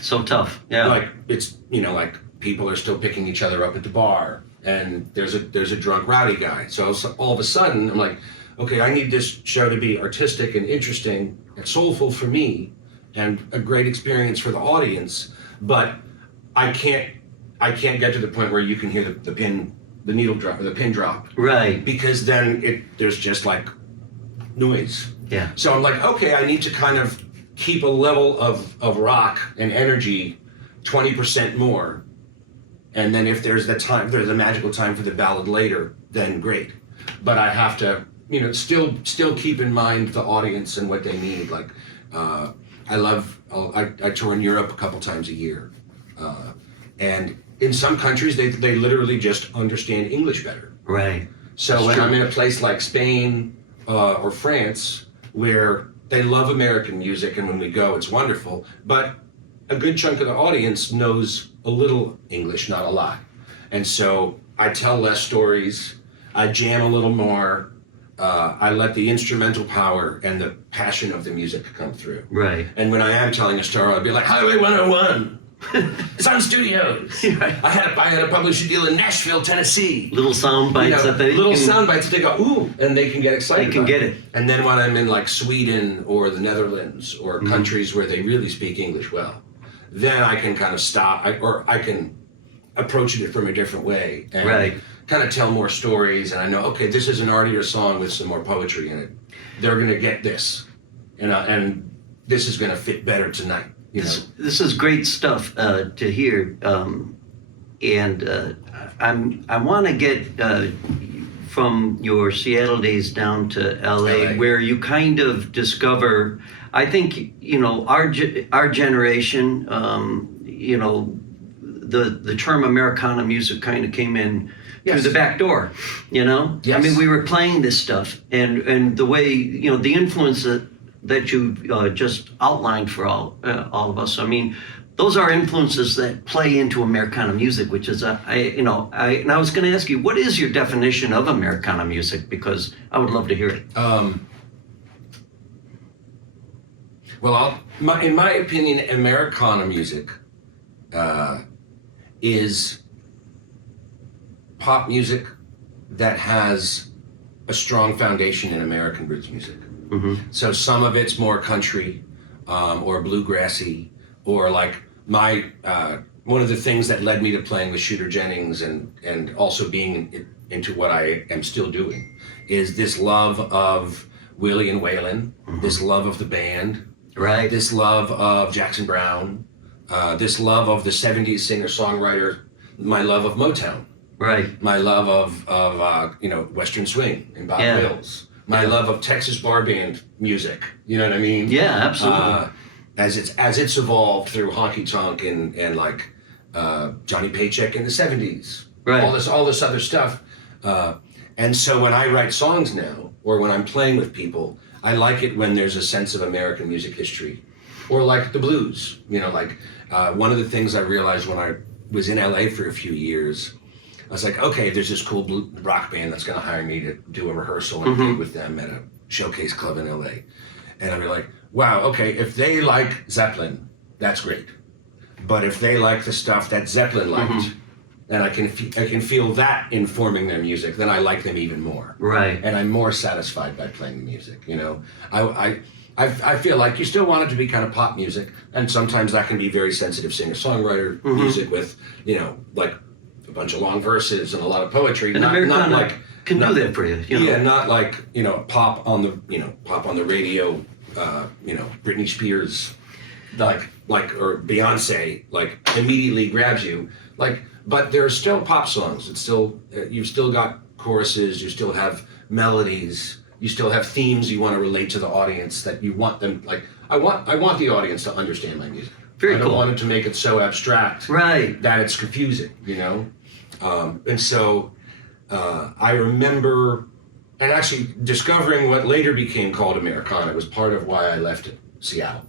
so tough. Yeah. Like it's like people are still picking each other up at the bar, and there's a drunk rowdy guy. So all of a sudden I'm like, okay, I need this show to be artistic and interesting and soulful for me, and a great experience for the audience. But I can't get to the point where you can hear the needle drop or the pin drop. Right. Because then there's just like noise. Yeah. So I'm like, okay, I need to kind of keep a level of rock and energy 20% more. And then if there's a magical time for the ballad later, then great. But I have to, still keep in mind the audience and what they need. Like, I tour in Europe a couple times a year. And in some countries, they literally just understand English better. Right. So That's when true. I'm in a place like Spain or France, where they love American music, and when we go, it's wonderful, but a good chunk of the audience knows a little English, not a lot. And so I tell less stories, I jam a little more, I let the instrumental power and the passion of the music come through. Right. And when I am telling a story, I'll be like, Highway 101. Sound Studios. I had a publishing deal in Nashville, Tennessee. Little sound bites that they sound bites that they go, ooh, and they can get excited. They can get it. And then when I'm in like Sweden or the Netherlands or countries where they really speak English well, then I can kind of stop, or I can approach it from a different way and kind of tell more stories. And I know, okay, this is an artier song with some more poetry in it. They're gonna get this, and this is gonna fit better tonight. This is great stuff to hear, and I want to get from your Seattle days down to LA, where you kind of discover, I think, you know, our generation, you know, the term Americana music kind of came in through the back door, you know? Yes. I mean, we were playing this stuff, and the way, you know, the influence that you just outlined for all of us, I mean, those are influences that play into Americana music, which is, and I was going to ask you, what is your definition of Americana music? Because I would love to hear it. Well, in my opinion, Americana music is pop music that has a strong foundation in American roots music. Mm-hmm. So some of it's more country or bluegrassy, or like one of the things that led me to playing with Shooter Jennings and also being into what I am still doing is this love of Willie and Waylon, this love of the band, Right. this love of Jackson Browne, this love of the 70s singer-songwriter, my love of Motown. Right. My love of Western swing and Bob Wills. My love of Texas bar band music. You know what I mean? Yeah, absolutely. As it's evolved through honky tonk and like Johnny Paycheck in the 70s. Right. All this other stuff. And so when I write songs now, or when I'm playing with people, I like it when there's a sense of American music history, or like the blues. You know, like one of the things I realized when I was in LA for a few years, I was like, okay, there's this cool rock band that's going to hire me to do a rehearsal and gig with them at a showcase club in LA. And I'd be like, wow, okay, if they like Zeppelin, that's great. But if they like the stuff that Zeppelin liked, and I can feel that informing their music, then I like them even more. Right. And I'm more satisfied by playing the music, you know? I feel like you still want it to be kind of pop music, and sometimes that can be very sensitive singer-songwriter music with, you know, like a bunch of long verses and a lot of poetry. And Americana can do that for you. You know? Yeah, not like, you know, pop on the radio, Britney Spears, like or Beyonce, like immediately grabs you, like. But there are still pop songs. It's still you've still got choruses. You still have melodies. You still have themes you want to relate to the audience that you want them like. I want the audience to understand my music. Very I cool. don't want it to make it so abstract, right, that it's confusing. You know, and so I remember, and actually discovering what later became called Americana was part of why I left Seattle.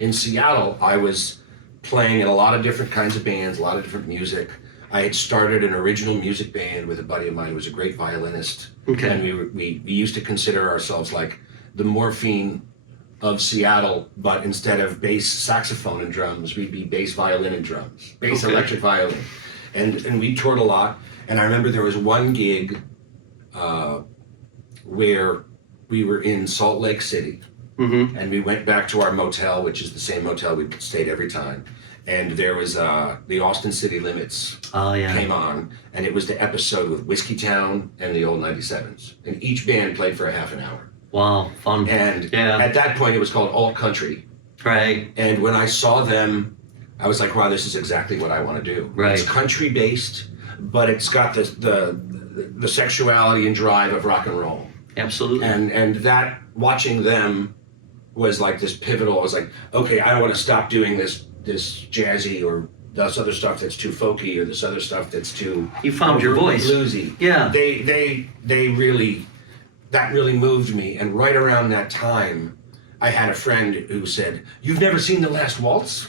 In Seattle, I was playing in a lot of different kinds of bands, a lot of different music. I had started an original music band with a buddy of mine who was a great violinist. Okay. And we used to consider ourselves like the Morphine of Seattle, but instead of bass saxophone and drums, we'd be bass violin and drums, bass electric violin. And we toured a lot. And I remember there was one gig where we were in Salt Lake City. And we went back to our motel, which is the same motel we stayed every time. And there was the Austin City Limits came on, and it was the episode with Whiskey Town and the Old 97s. And each band played for a half an hour. Wow, fun. And at that point, it was called Alt Country. Right. And when I saw them, I was like, wow, this is exactly what I want to do. Right. It's country-based, but it's got the sexuality and drive of rock and roll. Absolutely. And that, watching them, was like this pivotal. I was like, okay, I don't want to stop doing this jazzy or this other stuff that's too folky or this other stuff that's too. You found your voice. Bluesy. Yeah. They really, that really moved me. And right around that time, I had a friend who said, "You've never seen The Last Waltz?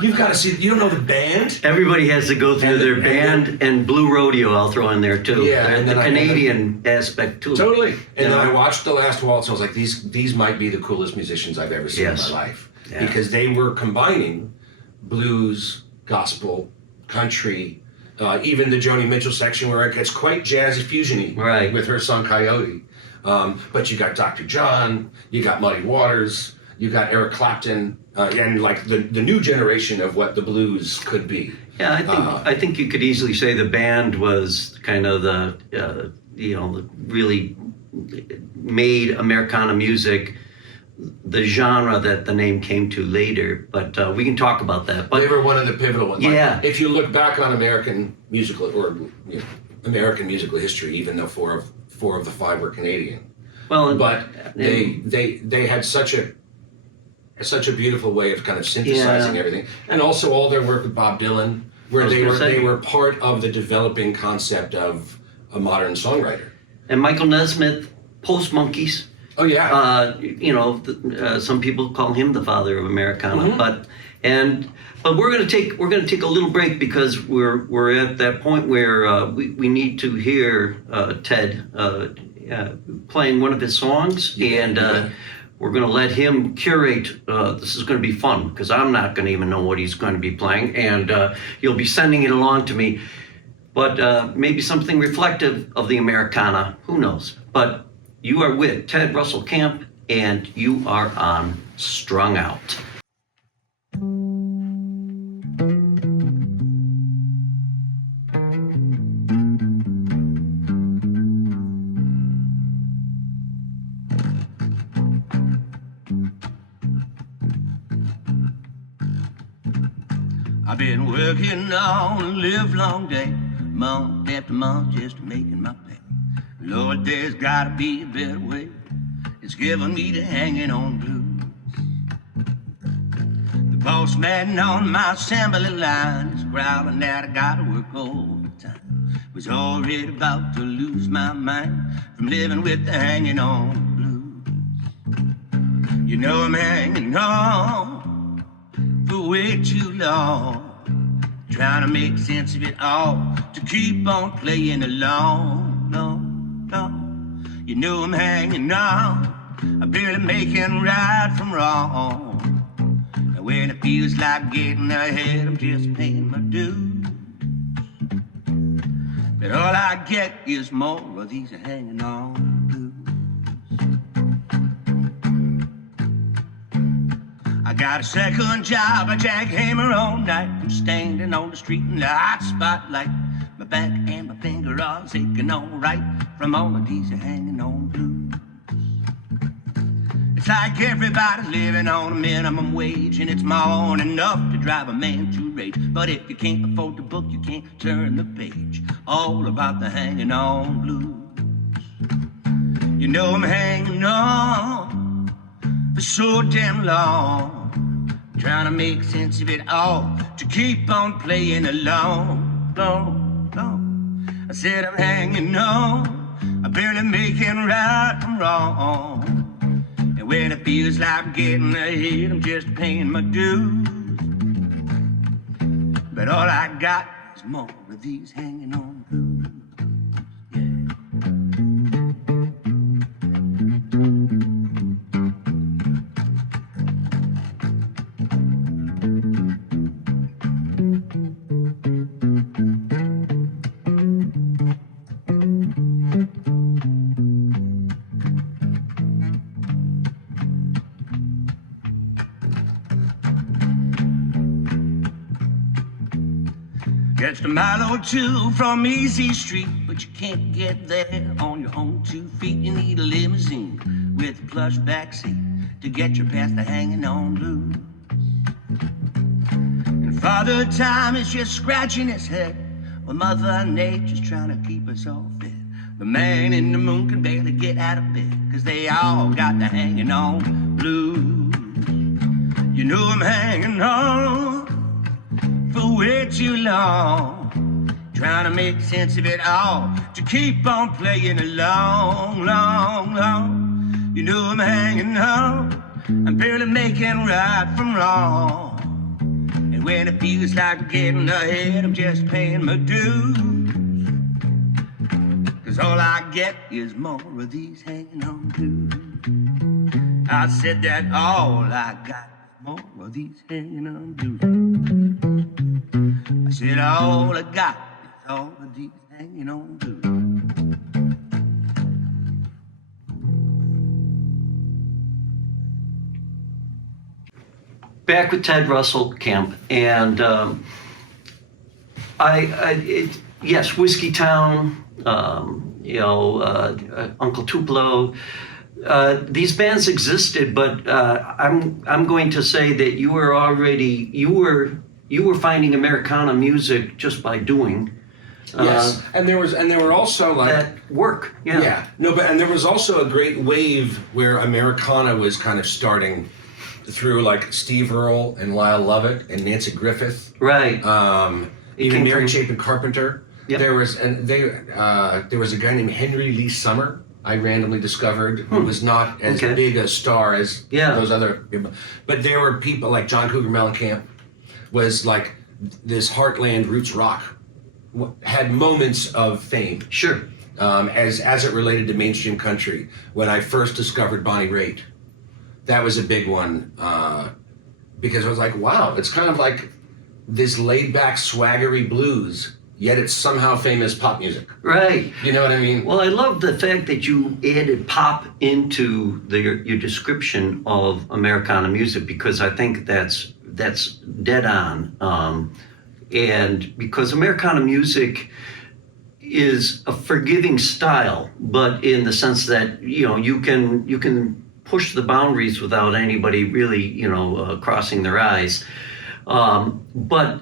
You've got to see. You don't know the band?" Everybody has to go through their band and Blue Rodeo. I'll throw in there too. Yeah, and the then Canadian aspect too. Totally. And then I watched The Last Waltz, and I was like, these might be the coolest musicians I've ever seen in my life, because they were combining blues, gospel, country, even the Joni Mitchell section where it gets quite jazzy fusiony with her song Coyote. But you got Dr. John, you got Muddy Waters, you got Eric Clapton, and like the new generation of what the blues could be. Yeah, I think you could easily say the band was kind of the really made Americana music the genre that the name came to later, but we can talk about that. But they were one of the pivotal ones. Yeah. Like, if you look back on American musical history, even though 4 of the 5 were Canadian. Well, But they had such a beautiful way of kind of synthesizing everything, and also all their work with Bob Dylan, where they were part of the developing concept of a modern songwriter. And Michael Nesmith, Post Monkeys. Oh yeah. Some people call him the father of Americana, Mm-hmm. but we're gonna take a little break because we're at that point where we need to hear Ted playing one of his songs, and we're gonna let him curate. This is gonna be fun because I'm not gonna even know what he's going to be playing, and you'll be sending it along to me. But maybe something reflective of the Americana. Who knows? But you are with Ted Russell KAMP, and you are on Strung Out. I've been working on a livelong day, month after month, just making my pay. Lord, there's gotta be a better way. It's giving me the hanging on blues. The boss man on my assembly line is growling that I gotta work overtime. Was already about to lose my mind from living with the hanging on blues. You know I'm hanging on for way too long, trying to make sense of it all, to keep on playing along, long, long. You know I'm hanging on, I'm barely making right from wrong. And when it feels like getting ahead, I'm just paying my dues. But all I get is more of these hanging on blues. I got a second job, I jackhammer all night. I'm standing on the street in the hot spotlight. My back and my finger are aching all right from all of these hanging on blues. It's like everybody's living on a minimum wage, and it's more than enough to drive a man to rage. But if you can't afford the book, you can't turn the page. All about the hanging on blues. You know I'm hanging on for so damn long, trying to make sense of it all, to keep on playing along, long, long. I said I'm hanging on, I'm barely making right from wrong. And when it feels like getting ahead, I'm just paying my dues. But all I got is more of these hanging on blues. Just a mile or two from Easy Street, but you can't get there on your own 2 feet. You need a limousine with a plush backseat to get you past the hanging on blues. And Father Time is just scratching his head, while Mother Nature's trying to keep us all fed. The man in the moon can barely get out of bed, 'cause they all got the hanging on blues. You know I'm hanging on for way too long, trying to make sense of it all, to keep on playing along, long, long. You know I'm hanging on, I'm barely making right from wrong. And when it feels like getting ahead, I'm just paying my dues. 'Cause all I get is more of these hanging on blues. I said that all I got is more of these hanging on blues. I said all I got is all of these hanging on blues. Back with Ted Russell KAMP, and yes, Whiskey Town, Uncle Tupelo. These bands existed, but I'm going to say that you were finding Americana music just by doing. Yes, and there were also like that work. Yeah. yeah, no, but and there was also a great wave where Americana was kind of starting through like Steve Earle and Lyle Lovett and Nancy Griffith, Right. even Mary from- Chapin Carpenter. Yep. There was there was a guy named Henry Lee Summer. I randomly discovered who was not as Okay. big a star as Yeah. those other people, but there were people like John Cougar Mellencamp was like this heartland roots rock had moments of fame. Sure. As it related to mainstream country. When I first discovered Bonnie Raitt, that was a big one because I was like, wow, it's kind of like this laid-back, swaggery blues, yet it's somehow famous pop music. Right. You know what I mean? Well, I love the fact that you added pop into your description of Americana music, because I think that's dead on. And because Americana music is a forgiving style, but in the sense that you can push the boundaries without anybody really crossing their eyes. But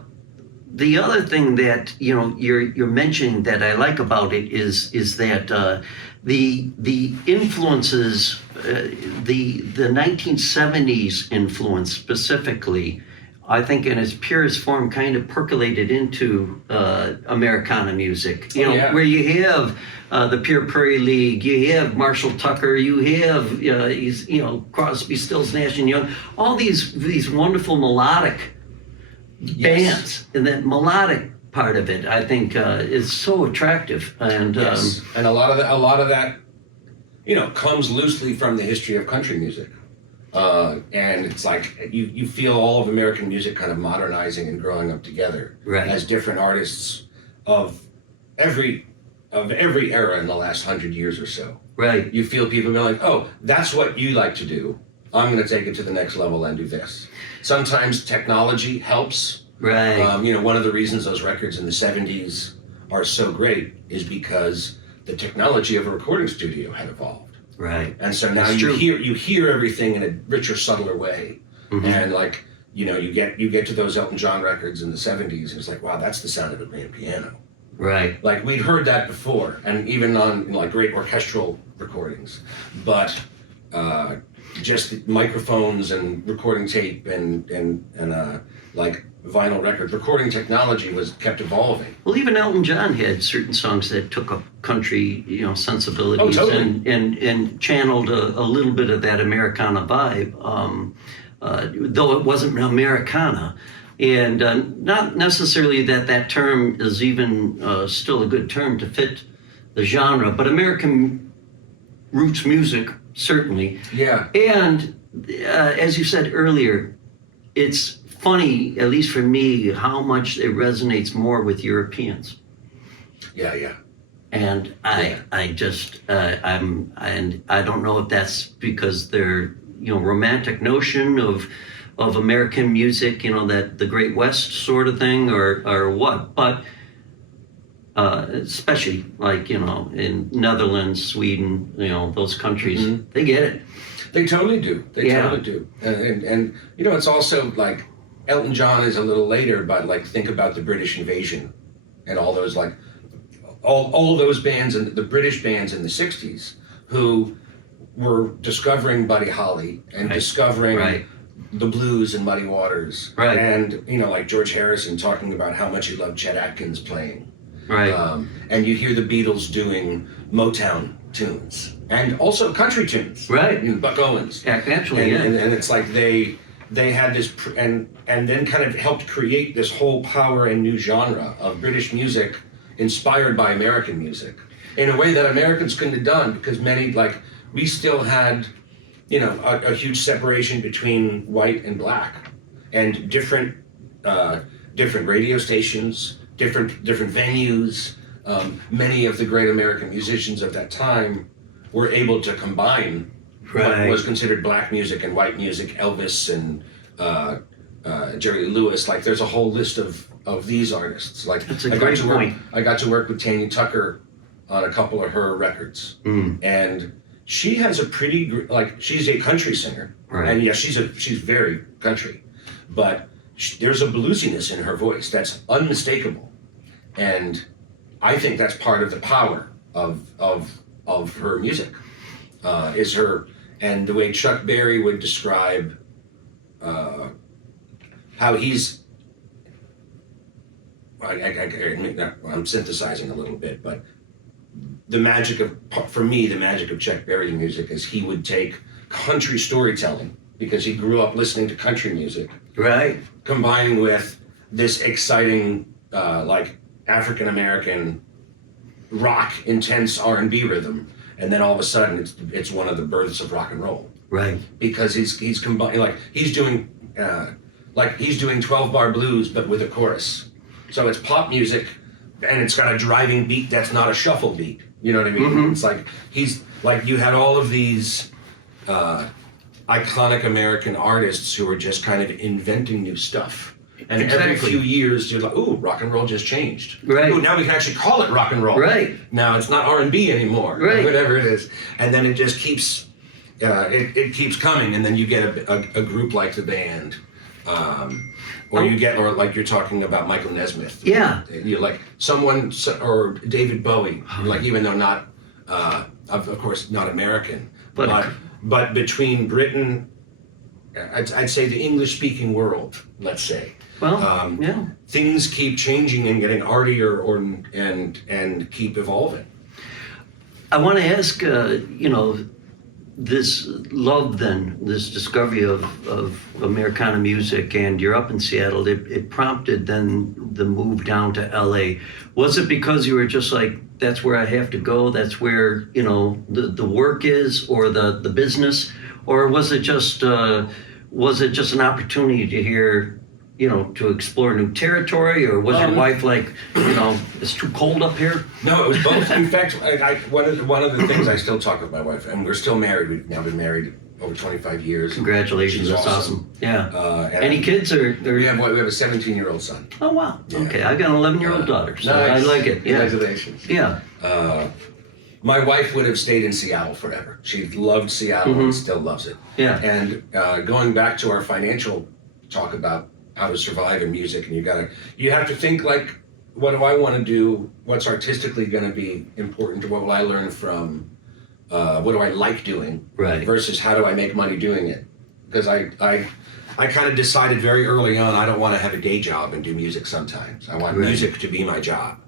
the other thing that you're mentioning that I like about it is that the influences, the 1970s influence specifically, I think in its purest form kind of percolated into Americana music. Yeah. Where you have the Pure Prairie League, you have Marshall Tucker, you have Crosby, Stills, Nash and Young, all these wonderful melodic bands, and that melodic part of it, I think, is so attractive. And Yes, and a lot of that, comes loosely from the history of country music, and it's like you feel all of American music kind of modernizing and growing up together, Right. as different artists of every era in the last 100 years or so. right, You feel people be like, oh, that's what you like to do. I'm going to take it to the next level and do this. Sometimes technology helps. right, One of the reasons those records in the 70s are so great is because the technology of a recording studio had evolved. right. And so now That's you true. hear everything in a richer, subtler way. Mhm. And like, you get to those Elton John records in the 70s, and it's like, wow, that's the sound of a grand piano. Right, Like we'd heard that before, and even on like great orchestral recordings, but just the microphones and recording tape and like vinyl records, recording technology was kept evolving. Well, even Elton John had certain songs that took up country, sensibilities, Oh, totally. and channeled a little bit of that Americana vibe, though it wasn't Americana. And not necessarily that term is even still a good term to fit the genre, but American roots music, certainly. Yeah. And as you said earlier, it's funny, at least for me, how much it resonates more with Europeans. Yeah. And I don't know if that's because their romantic notion of American music, that the Great West sort of thing, or what, but especially like in Netherlands, Sweden, those countries, Mm-hmm. they get it. They totally do. They Yeah. totally do. And it's also like Elton John is a little later, but like think about the British invasion and all those like all those bands and the British bands in the 60s who were discovering Buddy Holly and Right. discovering Right. the blues and Muddy Waters. Right. And like George Harrison talking about how much he loved Chet Atkins playing. Right. And you hear the Beatles doing Motown tunes and also country tunes. Right. Buck Owens. Yeah, actually, yeah. And it's like they had this and then kind of helped create this whole power and new genre of British music inspired by American music in a way that Americans couldn't have done, because we still had a huge separation between white and black, and different radio stations, different venues. Many of the great American musicians of that time were able to combine what Right. was considered black music and white music. Elvis and Jerry Lee Lewis. Like there's a whole list of these artists. Like That's a great point. I got to work with Tanya Tucker on a couple of her records, and she has a pretty she's a country singer, Right. and yes, she's very country, but there's a bluesiness in her voice that's unmistakable, and I think that's part of the power of her music, is her, and the way Chuck Berry would describe how he's. I'm synthesizing a little bit, but the magic of Chuck Berry music is he would take country storytelling, because he grew up listening to country music, Right. combined with this exciting, like African American rock, intense R&B rhythm, and then all of a sudden it's one of the births of rock and roll, Right. because he's combining, like he's doing 12-bar blues but with a chorus, so it's pop music and it's got a driving beat that's not a shuffle beat. You know what I mean? Mm-hmm. It's like he's like, you had all of these iconic American artists who were just kind of inventing new stuff. And every Exactly. few years, you're like, ooh, rock and roll just changed. Right. Ooh, now we can actually call it rock and roll. Right. Now it's not R&B anymore. Right. Or whatever it is. And then it just keeps, it keeps coming. And then you get a group like the band. Or you get, or like you're talking about Michael Nesmith. Yeah. You like someone, or David Bowie, like, even though not, of course, not American, but between Britain, I'd say the English-speaking world, let's say. Well, yeah. Things keep changing and getting artier, and keep evolving. I want to ask, this love then, this discovery of Americana music, and you're up in Seattle, it prompted then the move down to LA. Was it because you were just like, that's where I have to go, that's where, the work is, or the business? Or was it just an opportunity to hear, to explore new territory? Or was your wife like, it's too cold up here? No, it was both. In fact, one of the things I still talk with my wife, and we're still married. We've now been married over 25 years. Congratulations, She's that's awesome. Yeah. And Any kids or? We have a 17-year-old son. Oh wow. Yeah. Okay, I got an 11-year-old daughter, so Nice. I like it. Yeah. Congratulations. Yeah. My wife would have stayed in Seattle forever. She loved Seattle and still loves it. Yeah. And going back to our financial talk about how to survive in music, and you have to think like, what do I want to do? What's artistically going to be important? What will I learn from? What do I like doing? Right. Versus how do I make money doing it? Because I kind of decided very early on, I don't want to have a day job and do music sometimes. I want music to be my job.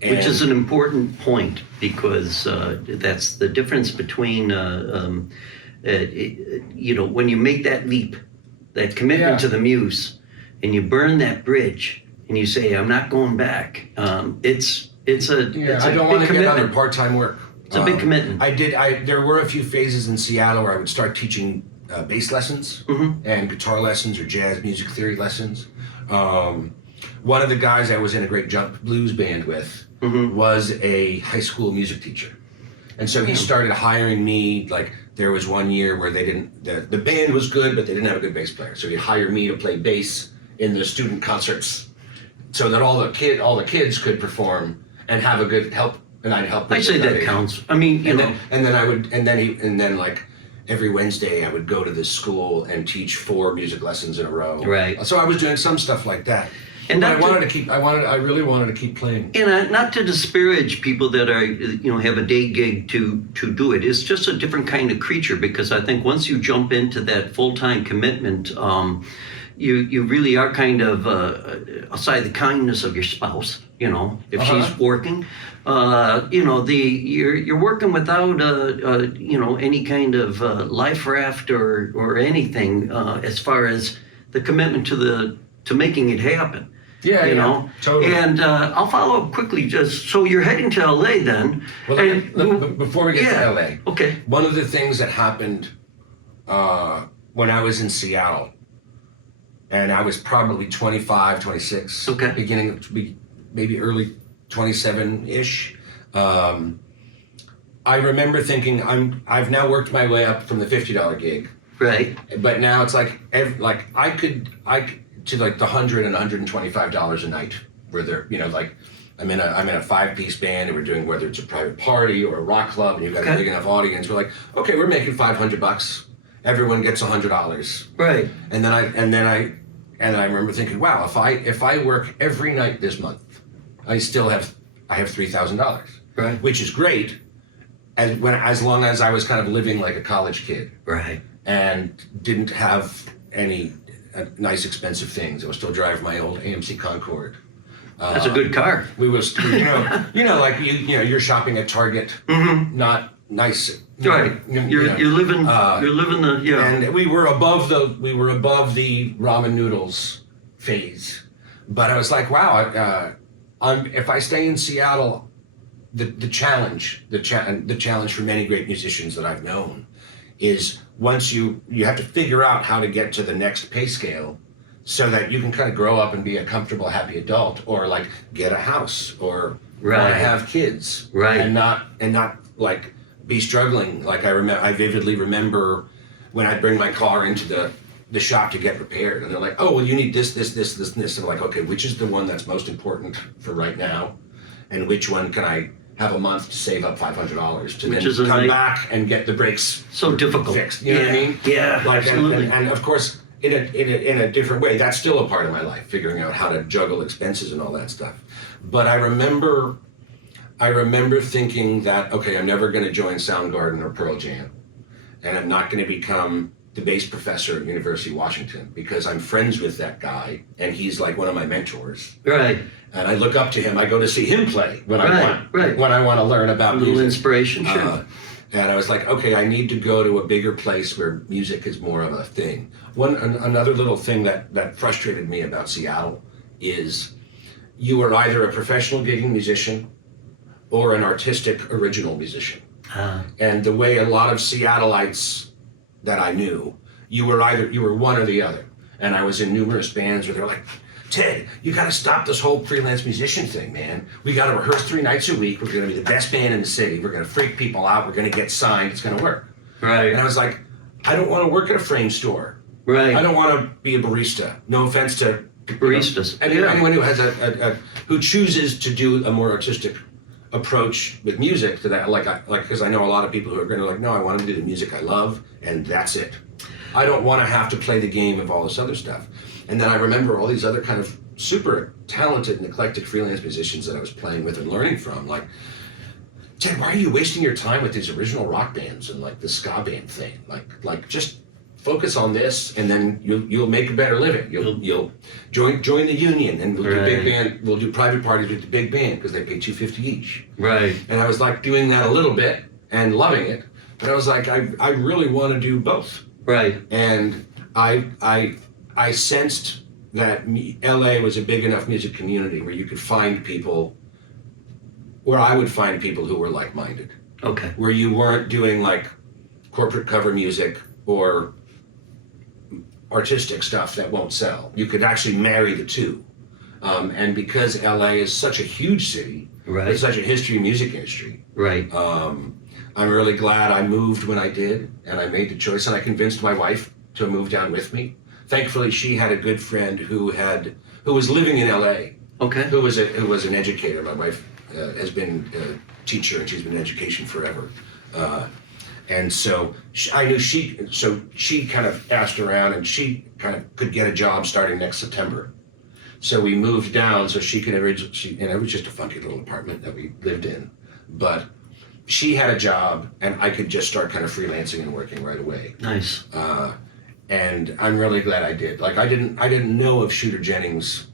Which is an important point, because that's the difference between, when you make that leap, that commitment to the muse, and you burn that bridge, and you say, I'm not going back. It's a I don't want to get other part-time work. It's a big commitment. There were a few phases in Seattle where I would start teaching bass lessons and guitar lessons or jazz music theory lessons. One of the guys I was in a great jump blues band with was a high school music teacher. And so he started hiring me, like there was one year where the band was good, but they didn't have a good bass player. So he'd hire me to play bass in the student concerts so that all the kids could perform and have a good help, and I'd help them. I say that counts. I mean, then like every Wednesday I would go to this school and teach 4 music lessons in a row. Right. So I was doing some stuff like that. And I really wanted to keep playing. And not to disparage people that are, have a day gig to do it. It's just a different kind of creature, because I think once you jump into that full-time commitment, you really are kind of aside the kindness of your spouse. If she's working, you're working without any kind of life raft or anything as far as the commitment to making it happen. Yeah, totally. And I'll follow up quickly. Just so you're heading to LA then. Well, before we get to LA, okay. One of the things that happened when I was in Seattle, and I was probably 25, 26, beginning to be maybe early 27-ish. I remember thinking, I've now worked my way up from the $50 gig. Right. But now it's like I could to like the $100 and $125 a night, where they're I'm in a 5-piece band, and we're doing, whether it's a private party or a rock club, and you've got a big enough audience. We're like, okay, we're making $500. Everyone gets $100. Right. And then I remember thinking, wow, if I work every night this month I have $3,000, Right. which is great, as long as I was kind of living like a college kid, Right. and didn't have any nice expensive things. I was still driving my old AMC Concorde. That's a good car. We was, like you're shopping at Target, not nice. Right. You're living the And we were above the ramen noodles phase, but I was like, wow, if I stay in Seattle, the challenge for many great musicians that I've known is once you have to figure out how to get to the next pay scale so that you can kind of grow up and be a comfortable, happy adult, or like get a house, or want to have kids, right, and not like be struggling. Like I vividly remember when I'd bring my car into the shop to get repaired, and they're like, "Oh, well, you need this, and this." And I'm like, "Okay, which is the one that's most important for right now, and which one can I have a month to save up $500 to then come back and get the brakes so difficult fixed?" You know what I mean? Yeah, like, absolutely. And of course, in a different way, that's still a part of my life, figuring out how to juggle expenses and all that stuff. But I remember thinking that, okay, I'm never going to join Soundgarden or Pearl Jam, and I'm not going to become the bass professor at University of Washington because I'm friends with that guy and he's like one of my mentors. Right. And I look up to him. I go to see him play when I want to learn about music. A little music. inspiration, sure. And I was like, okay, I need to go to a bigger place where music is more of a thing. Another little thing that frustrated me about Seattle is you are either a professional gigging musician or an artistic original musician. And the way a lot of Seattleites that I knew, you were one or the other. And I was in numerous bands where they're like, "Ted, you got to stop this whole freelance musician thing, man. We got to rehearse 3 nights a week. We're going to be the best band in the city. We're going to freak people out. We're going to get signed. It's going to work." Right. And I was like, I don't want to work at a frame store. Right. I don't want to be a barista. No offense to baristas. Anyone who has who chooses to do a more artistic approach with music to that, like because I know a lot of people who are going to like, no, I want to do the music I love, and that's it. I don't want to have to play the game of all this other stuff. And then I remember all these other kind of super talented and eclectic freelance musicians that I was playing with and learning from, like, "Ted, why are you wasting your time with these original rock bands and like the ska band thing? Like just focus on this, and then you'll make a better living. You'll join the union, and we'll do big band. We'll do private parties with the big band because they pay $250 each." Right. And I was like doing that a little bit and loving it, but I was like, I really want to do both. Right. And I sensed that LA was a big enough music community where you could find people, where I would find people who were like-minded. Okay. Where you weren't doing like corporate cover music or artistic stuff that won't sell. You could actually marry the two. And because LA is such a huge city, right, with such a history, music industry, right. I'm really glad I moved when I did, and I made the choice, and I convinced my wife to move down with me. Thankfully, she had a good friend who was living in LA. Okay. Who was an educator. My wife has been a teacher, and she's been in education forever. And so I knew she kind of asked around, and she kind of could get a job starting next September. So we moved down so she could and it was just a funky little apartment that we lived in. But she had a job, and I could just start kind of freelancing and working right away. Nice. And I'm really glad I did. Like I didn't know of Shooter Jennings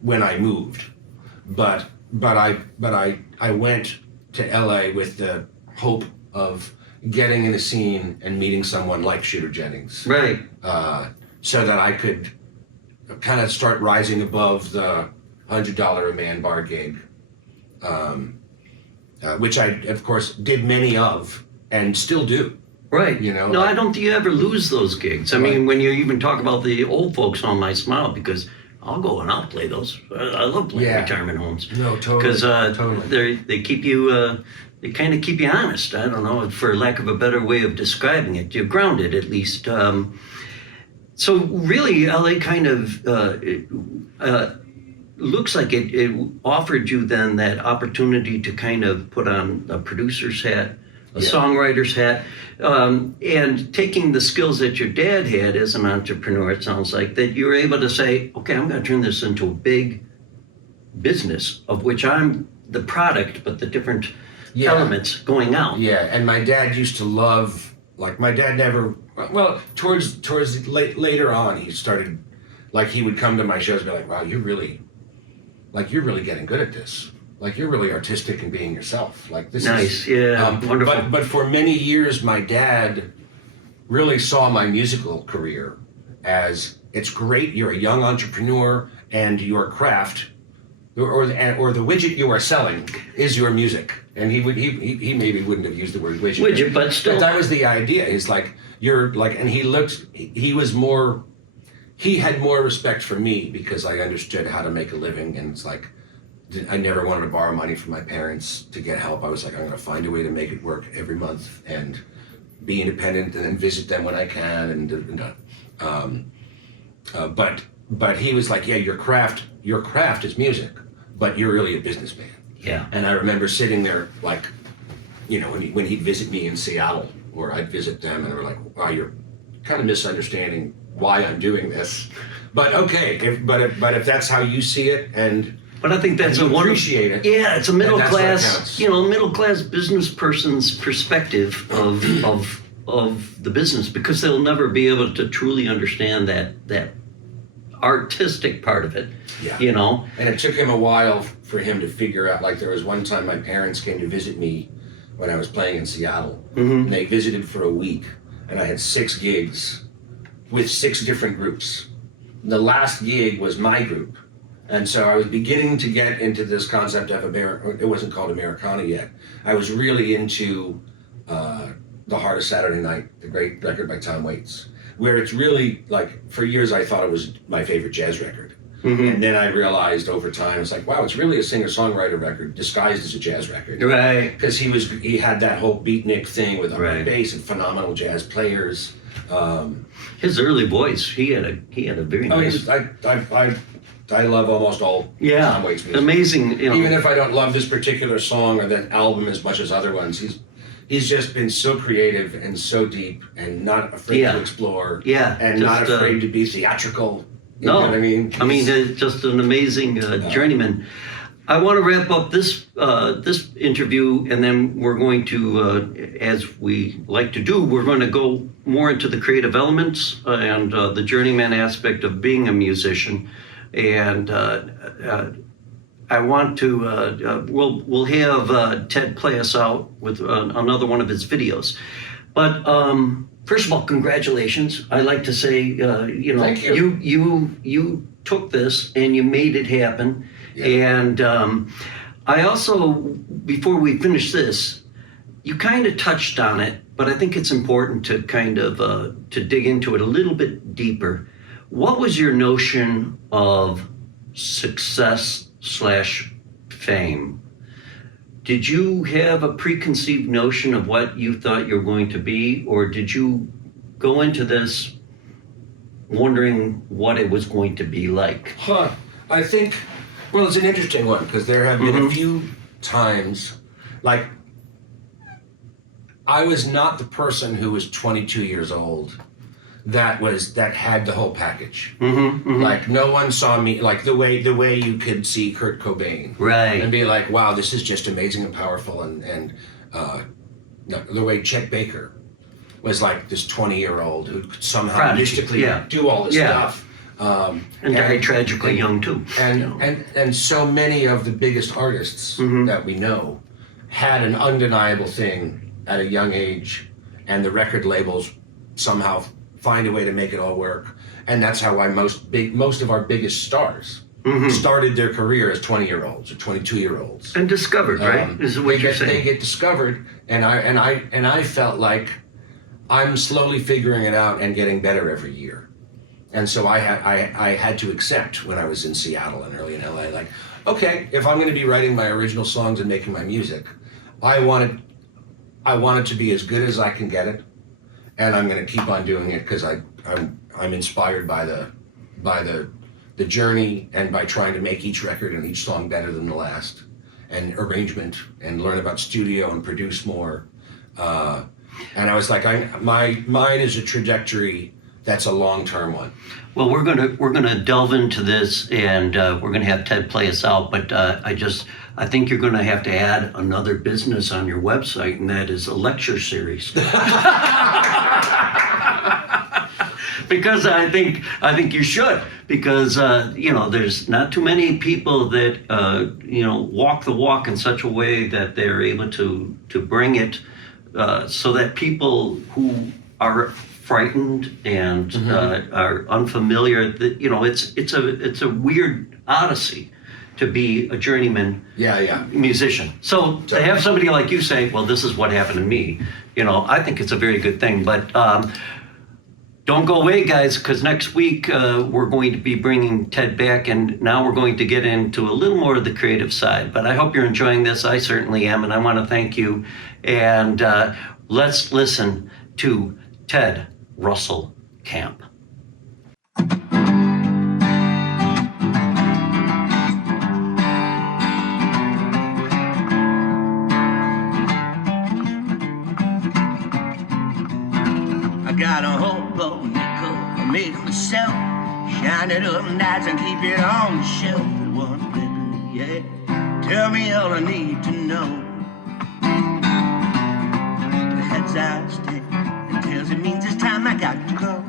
when I moved, but I went to LA with the hope of getting in a scene and meeting someone like Shooter Jennings. Right. So that I could kind of start rising above the $100 a man bar gig, which I, of course, did many of and still do. Right. You know. No, I don't think you ever lose those gigs. I mean, when you even talk about the old folks home, I smile because I'll go and I'll play those. I love playing retirement homes. No, totally. Because they keep you. They kind of keep you honest. I don't know, for lack of a better way of describing it. You're grounded, at least. So really, LA kind of looks like it offered you then that opportunity to kind of put on a producer's hat, a songwriter's hat, and taking the skills that your dad had as an entrepreneur, it sounds like, that you were able to say, okay, I'm going to turn this into a big business of which I'm the product, but the different Yeah. elements going out. Yeah, and my dad used to love, like, my dad never, well, towards later on, he started, like, he would come to my shows and be like, wow, you're really getting good at this. Like, you're really artistic and being yourself. Like, this Nice, is... yeah, wonderful. But for many years, my dad really saw my musical career as, it's great, you're a young entrepreneur, and your craft, or the widget you are selling is your music. And he maybe wouldn't have used the word widget. But still. But that was the idea. He's like, you're like, and he had more respect for me because I understood how to make a living. And it's like, I never wanted to borrow money from my parents to get help. I was like, I'm going to find a way to make it work every month and be independent and then visit them when I can. But he was like, yeah, your craft is music, but you're really a businessman. Yeah. And I remember sitting there, like, you know, when he'd visit me in Seattle, or I'd visit them, and they were like, wow, you're kind of misunderstanding why I'm doing this. But okay, if that's how you see it, but I think that's a wonderful. Appreciate it. Yeah, it's a middle That's what class, counts. middle class business person's perspective of the business, because they'll never be able to truly understand that artistic part of it. Yeah. You know. And it took him a while for him to figure out, like, there was one time my parents came to visit me when I was playing in Seattle. Mm-hmm. And they visited for a week, and I had 6 gigs with 6 different groups. The last gig was my group. And so I was beginning to get into this concept of it wasn't called Americana yet. I was really into The Heart of Saturday Night, the great record by Tom Waits, where it's really, like, for years I thought it was my favorite jazz record. Mm-hmm. And then I realized over time, it's like, wow, it's really a singer-songwriter record disguised as a jazz record. Right. Because he had that whole beatnik thing with Right. bass and phenomenal jazz players. His early voice, he had a very nice. I love almost all Tom Waits music. Amazing. Even if I don't love this particular song or that album as much as other ones, he's just been so creative and so deep and not afraid to explore. Yeah. And not afraid to be theatrical. You know what I mean? Just an amazing journeyman. I want to wrap up this interview, and then we're going to, as we like to do, we're going to go more into the creative elements and the journeyman aspect of being a musician. And I want to, we'll have Ted play us out with another one of his videos. But first of all, congratulations. I like to say, Thank you. You took this and you made it happen. Yeah. And I also, before we finish this, you kind of touched on it, but I think it's important to kind of to dig into it a little bit deeper. What was your notion of success / fame? Did you have a preconceived notion of what you thought you were going to be, or did you go into this wondering what it was going to be like? I think, well, it's an interesting one because there have been a few times, like, I was not the person who was 22 years old that had the whole package. Like, no one saw me like the way you could see Kurt Cobain, Right. and be like, wow, this is just amazing and powerful, and the way Chet Baker was like this 20-year-old who could somehow Prodigy, mystically do all this stuff. And died tragically young too. And so many of the biggest artists that we know had an undeniable thing at a young age, and the record labels somehow find a way to make it all work. And that's how most of our biggest stars started their career as 20-year-olds or 22-year-olds. And discovered, right? Is what you're saying. They get discovered, and I felt like I'm slowly figuring it out and getting better every year. And so I had to accept when I was in Seattle and early in LA, like, okay, if I'm going to be writing my original songs and making my music, I want it to be as good as I can get it, and I'm going to keep on doing it because I'm inspired by the journey and by trying to make each record and each song better than the last, and arrangement, and learn about studio and produce more. And I was like, mine is a trajectory that's a long-term one. Well, we're gonna delve into this, and we're gonna have Ted play us out. But I think you're gonna have to add another business on your website, and that is a lecture series. Because I think you should, because there's not too many people that walk the walk in such a way that they're able to bring it so that people who are frightened and are unfamiliar, that it's a weird odyssey to be a journeyman musician. So to have somebody like you say, well, this is what happened to me, I think it's a very good thing. But don't go away, guys, because next week we're going to be bringing Ted back, and now we're going to get into a little more of the creative side. But I hope you're enjoying this. I certainly am, and I want to thank you. And let's listen to Ted Russell KAMP. I got a hobo nickel I made myself. Shine it up nights and keep it on the shelf. It one weapon, yeah. Tell me all I need to know. The heads I stay and tails it means it's time I got to go.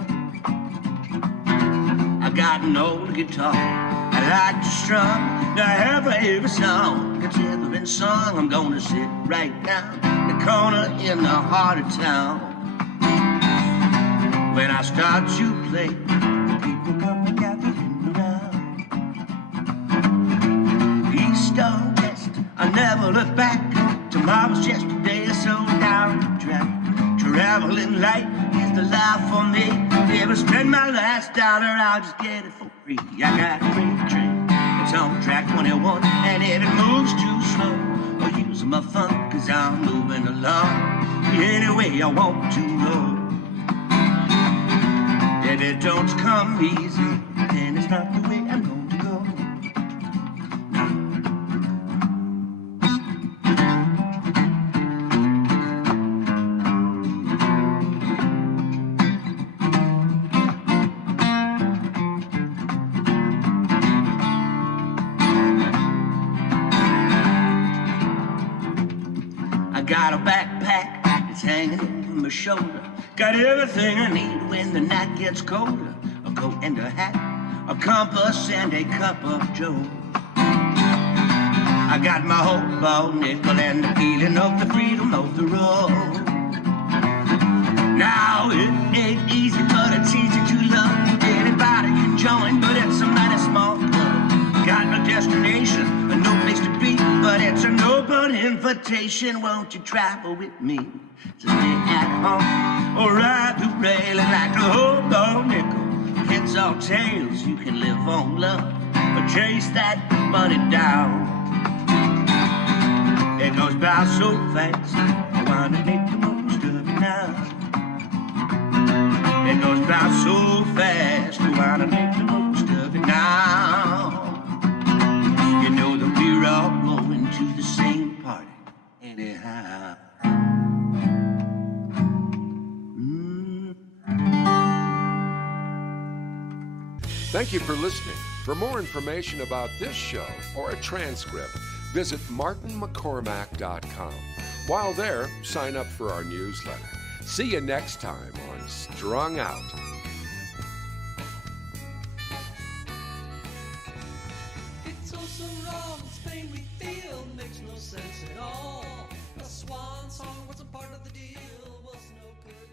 I got an old guitar I like to strum. Now have every song that's ever been sung. I'm gonna sit right down in the corner in the heart of town. When I start to play, the people come and gathering around. East or west, I never look back. Tomorrow's yesterday, so down the track. Traveling light is the life for me. If I spend my last dollar, I'll just get it for free. I got a freight train, it's on track 21, and if it moves too slow, I'll use my fun, cause I'm moving along any way I want to go. If it don't come easy, then it's not the way I'm going to go. I got a backpack, it's hanging over my shoulder. Got everything I need when the night gets colder. A coat and a hat, a compass and a cup of joe. I got my hobo nickel and the feeling of the freedom of the road. Now it ain't easy, but it's easy to love. Anybody can join, but it's a mighty small club. Got no destination and no place to be, but it's an open invitation. Won't you travel with me to stay at home or ride the railing like a hobo nickel? Heads or tails, you can live on love, but chase that money down. It goes by so fast, I wanna make the most of it now. It goes by so fast, I wanna make the most of it now. You know that we're all going to the same party anyhow. Thank you for listening. For more information about this show or a transcript, visit martinmccormack.com. While there, sign up for our newsletter. See you next time on Strung Out. It's all so wrong, this pain we feel makes no sense at all. A swan song wasn't part of the deal, was no good.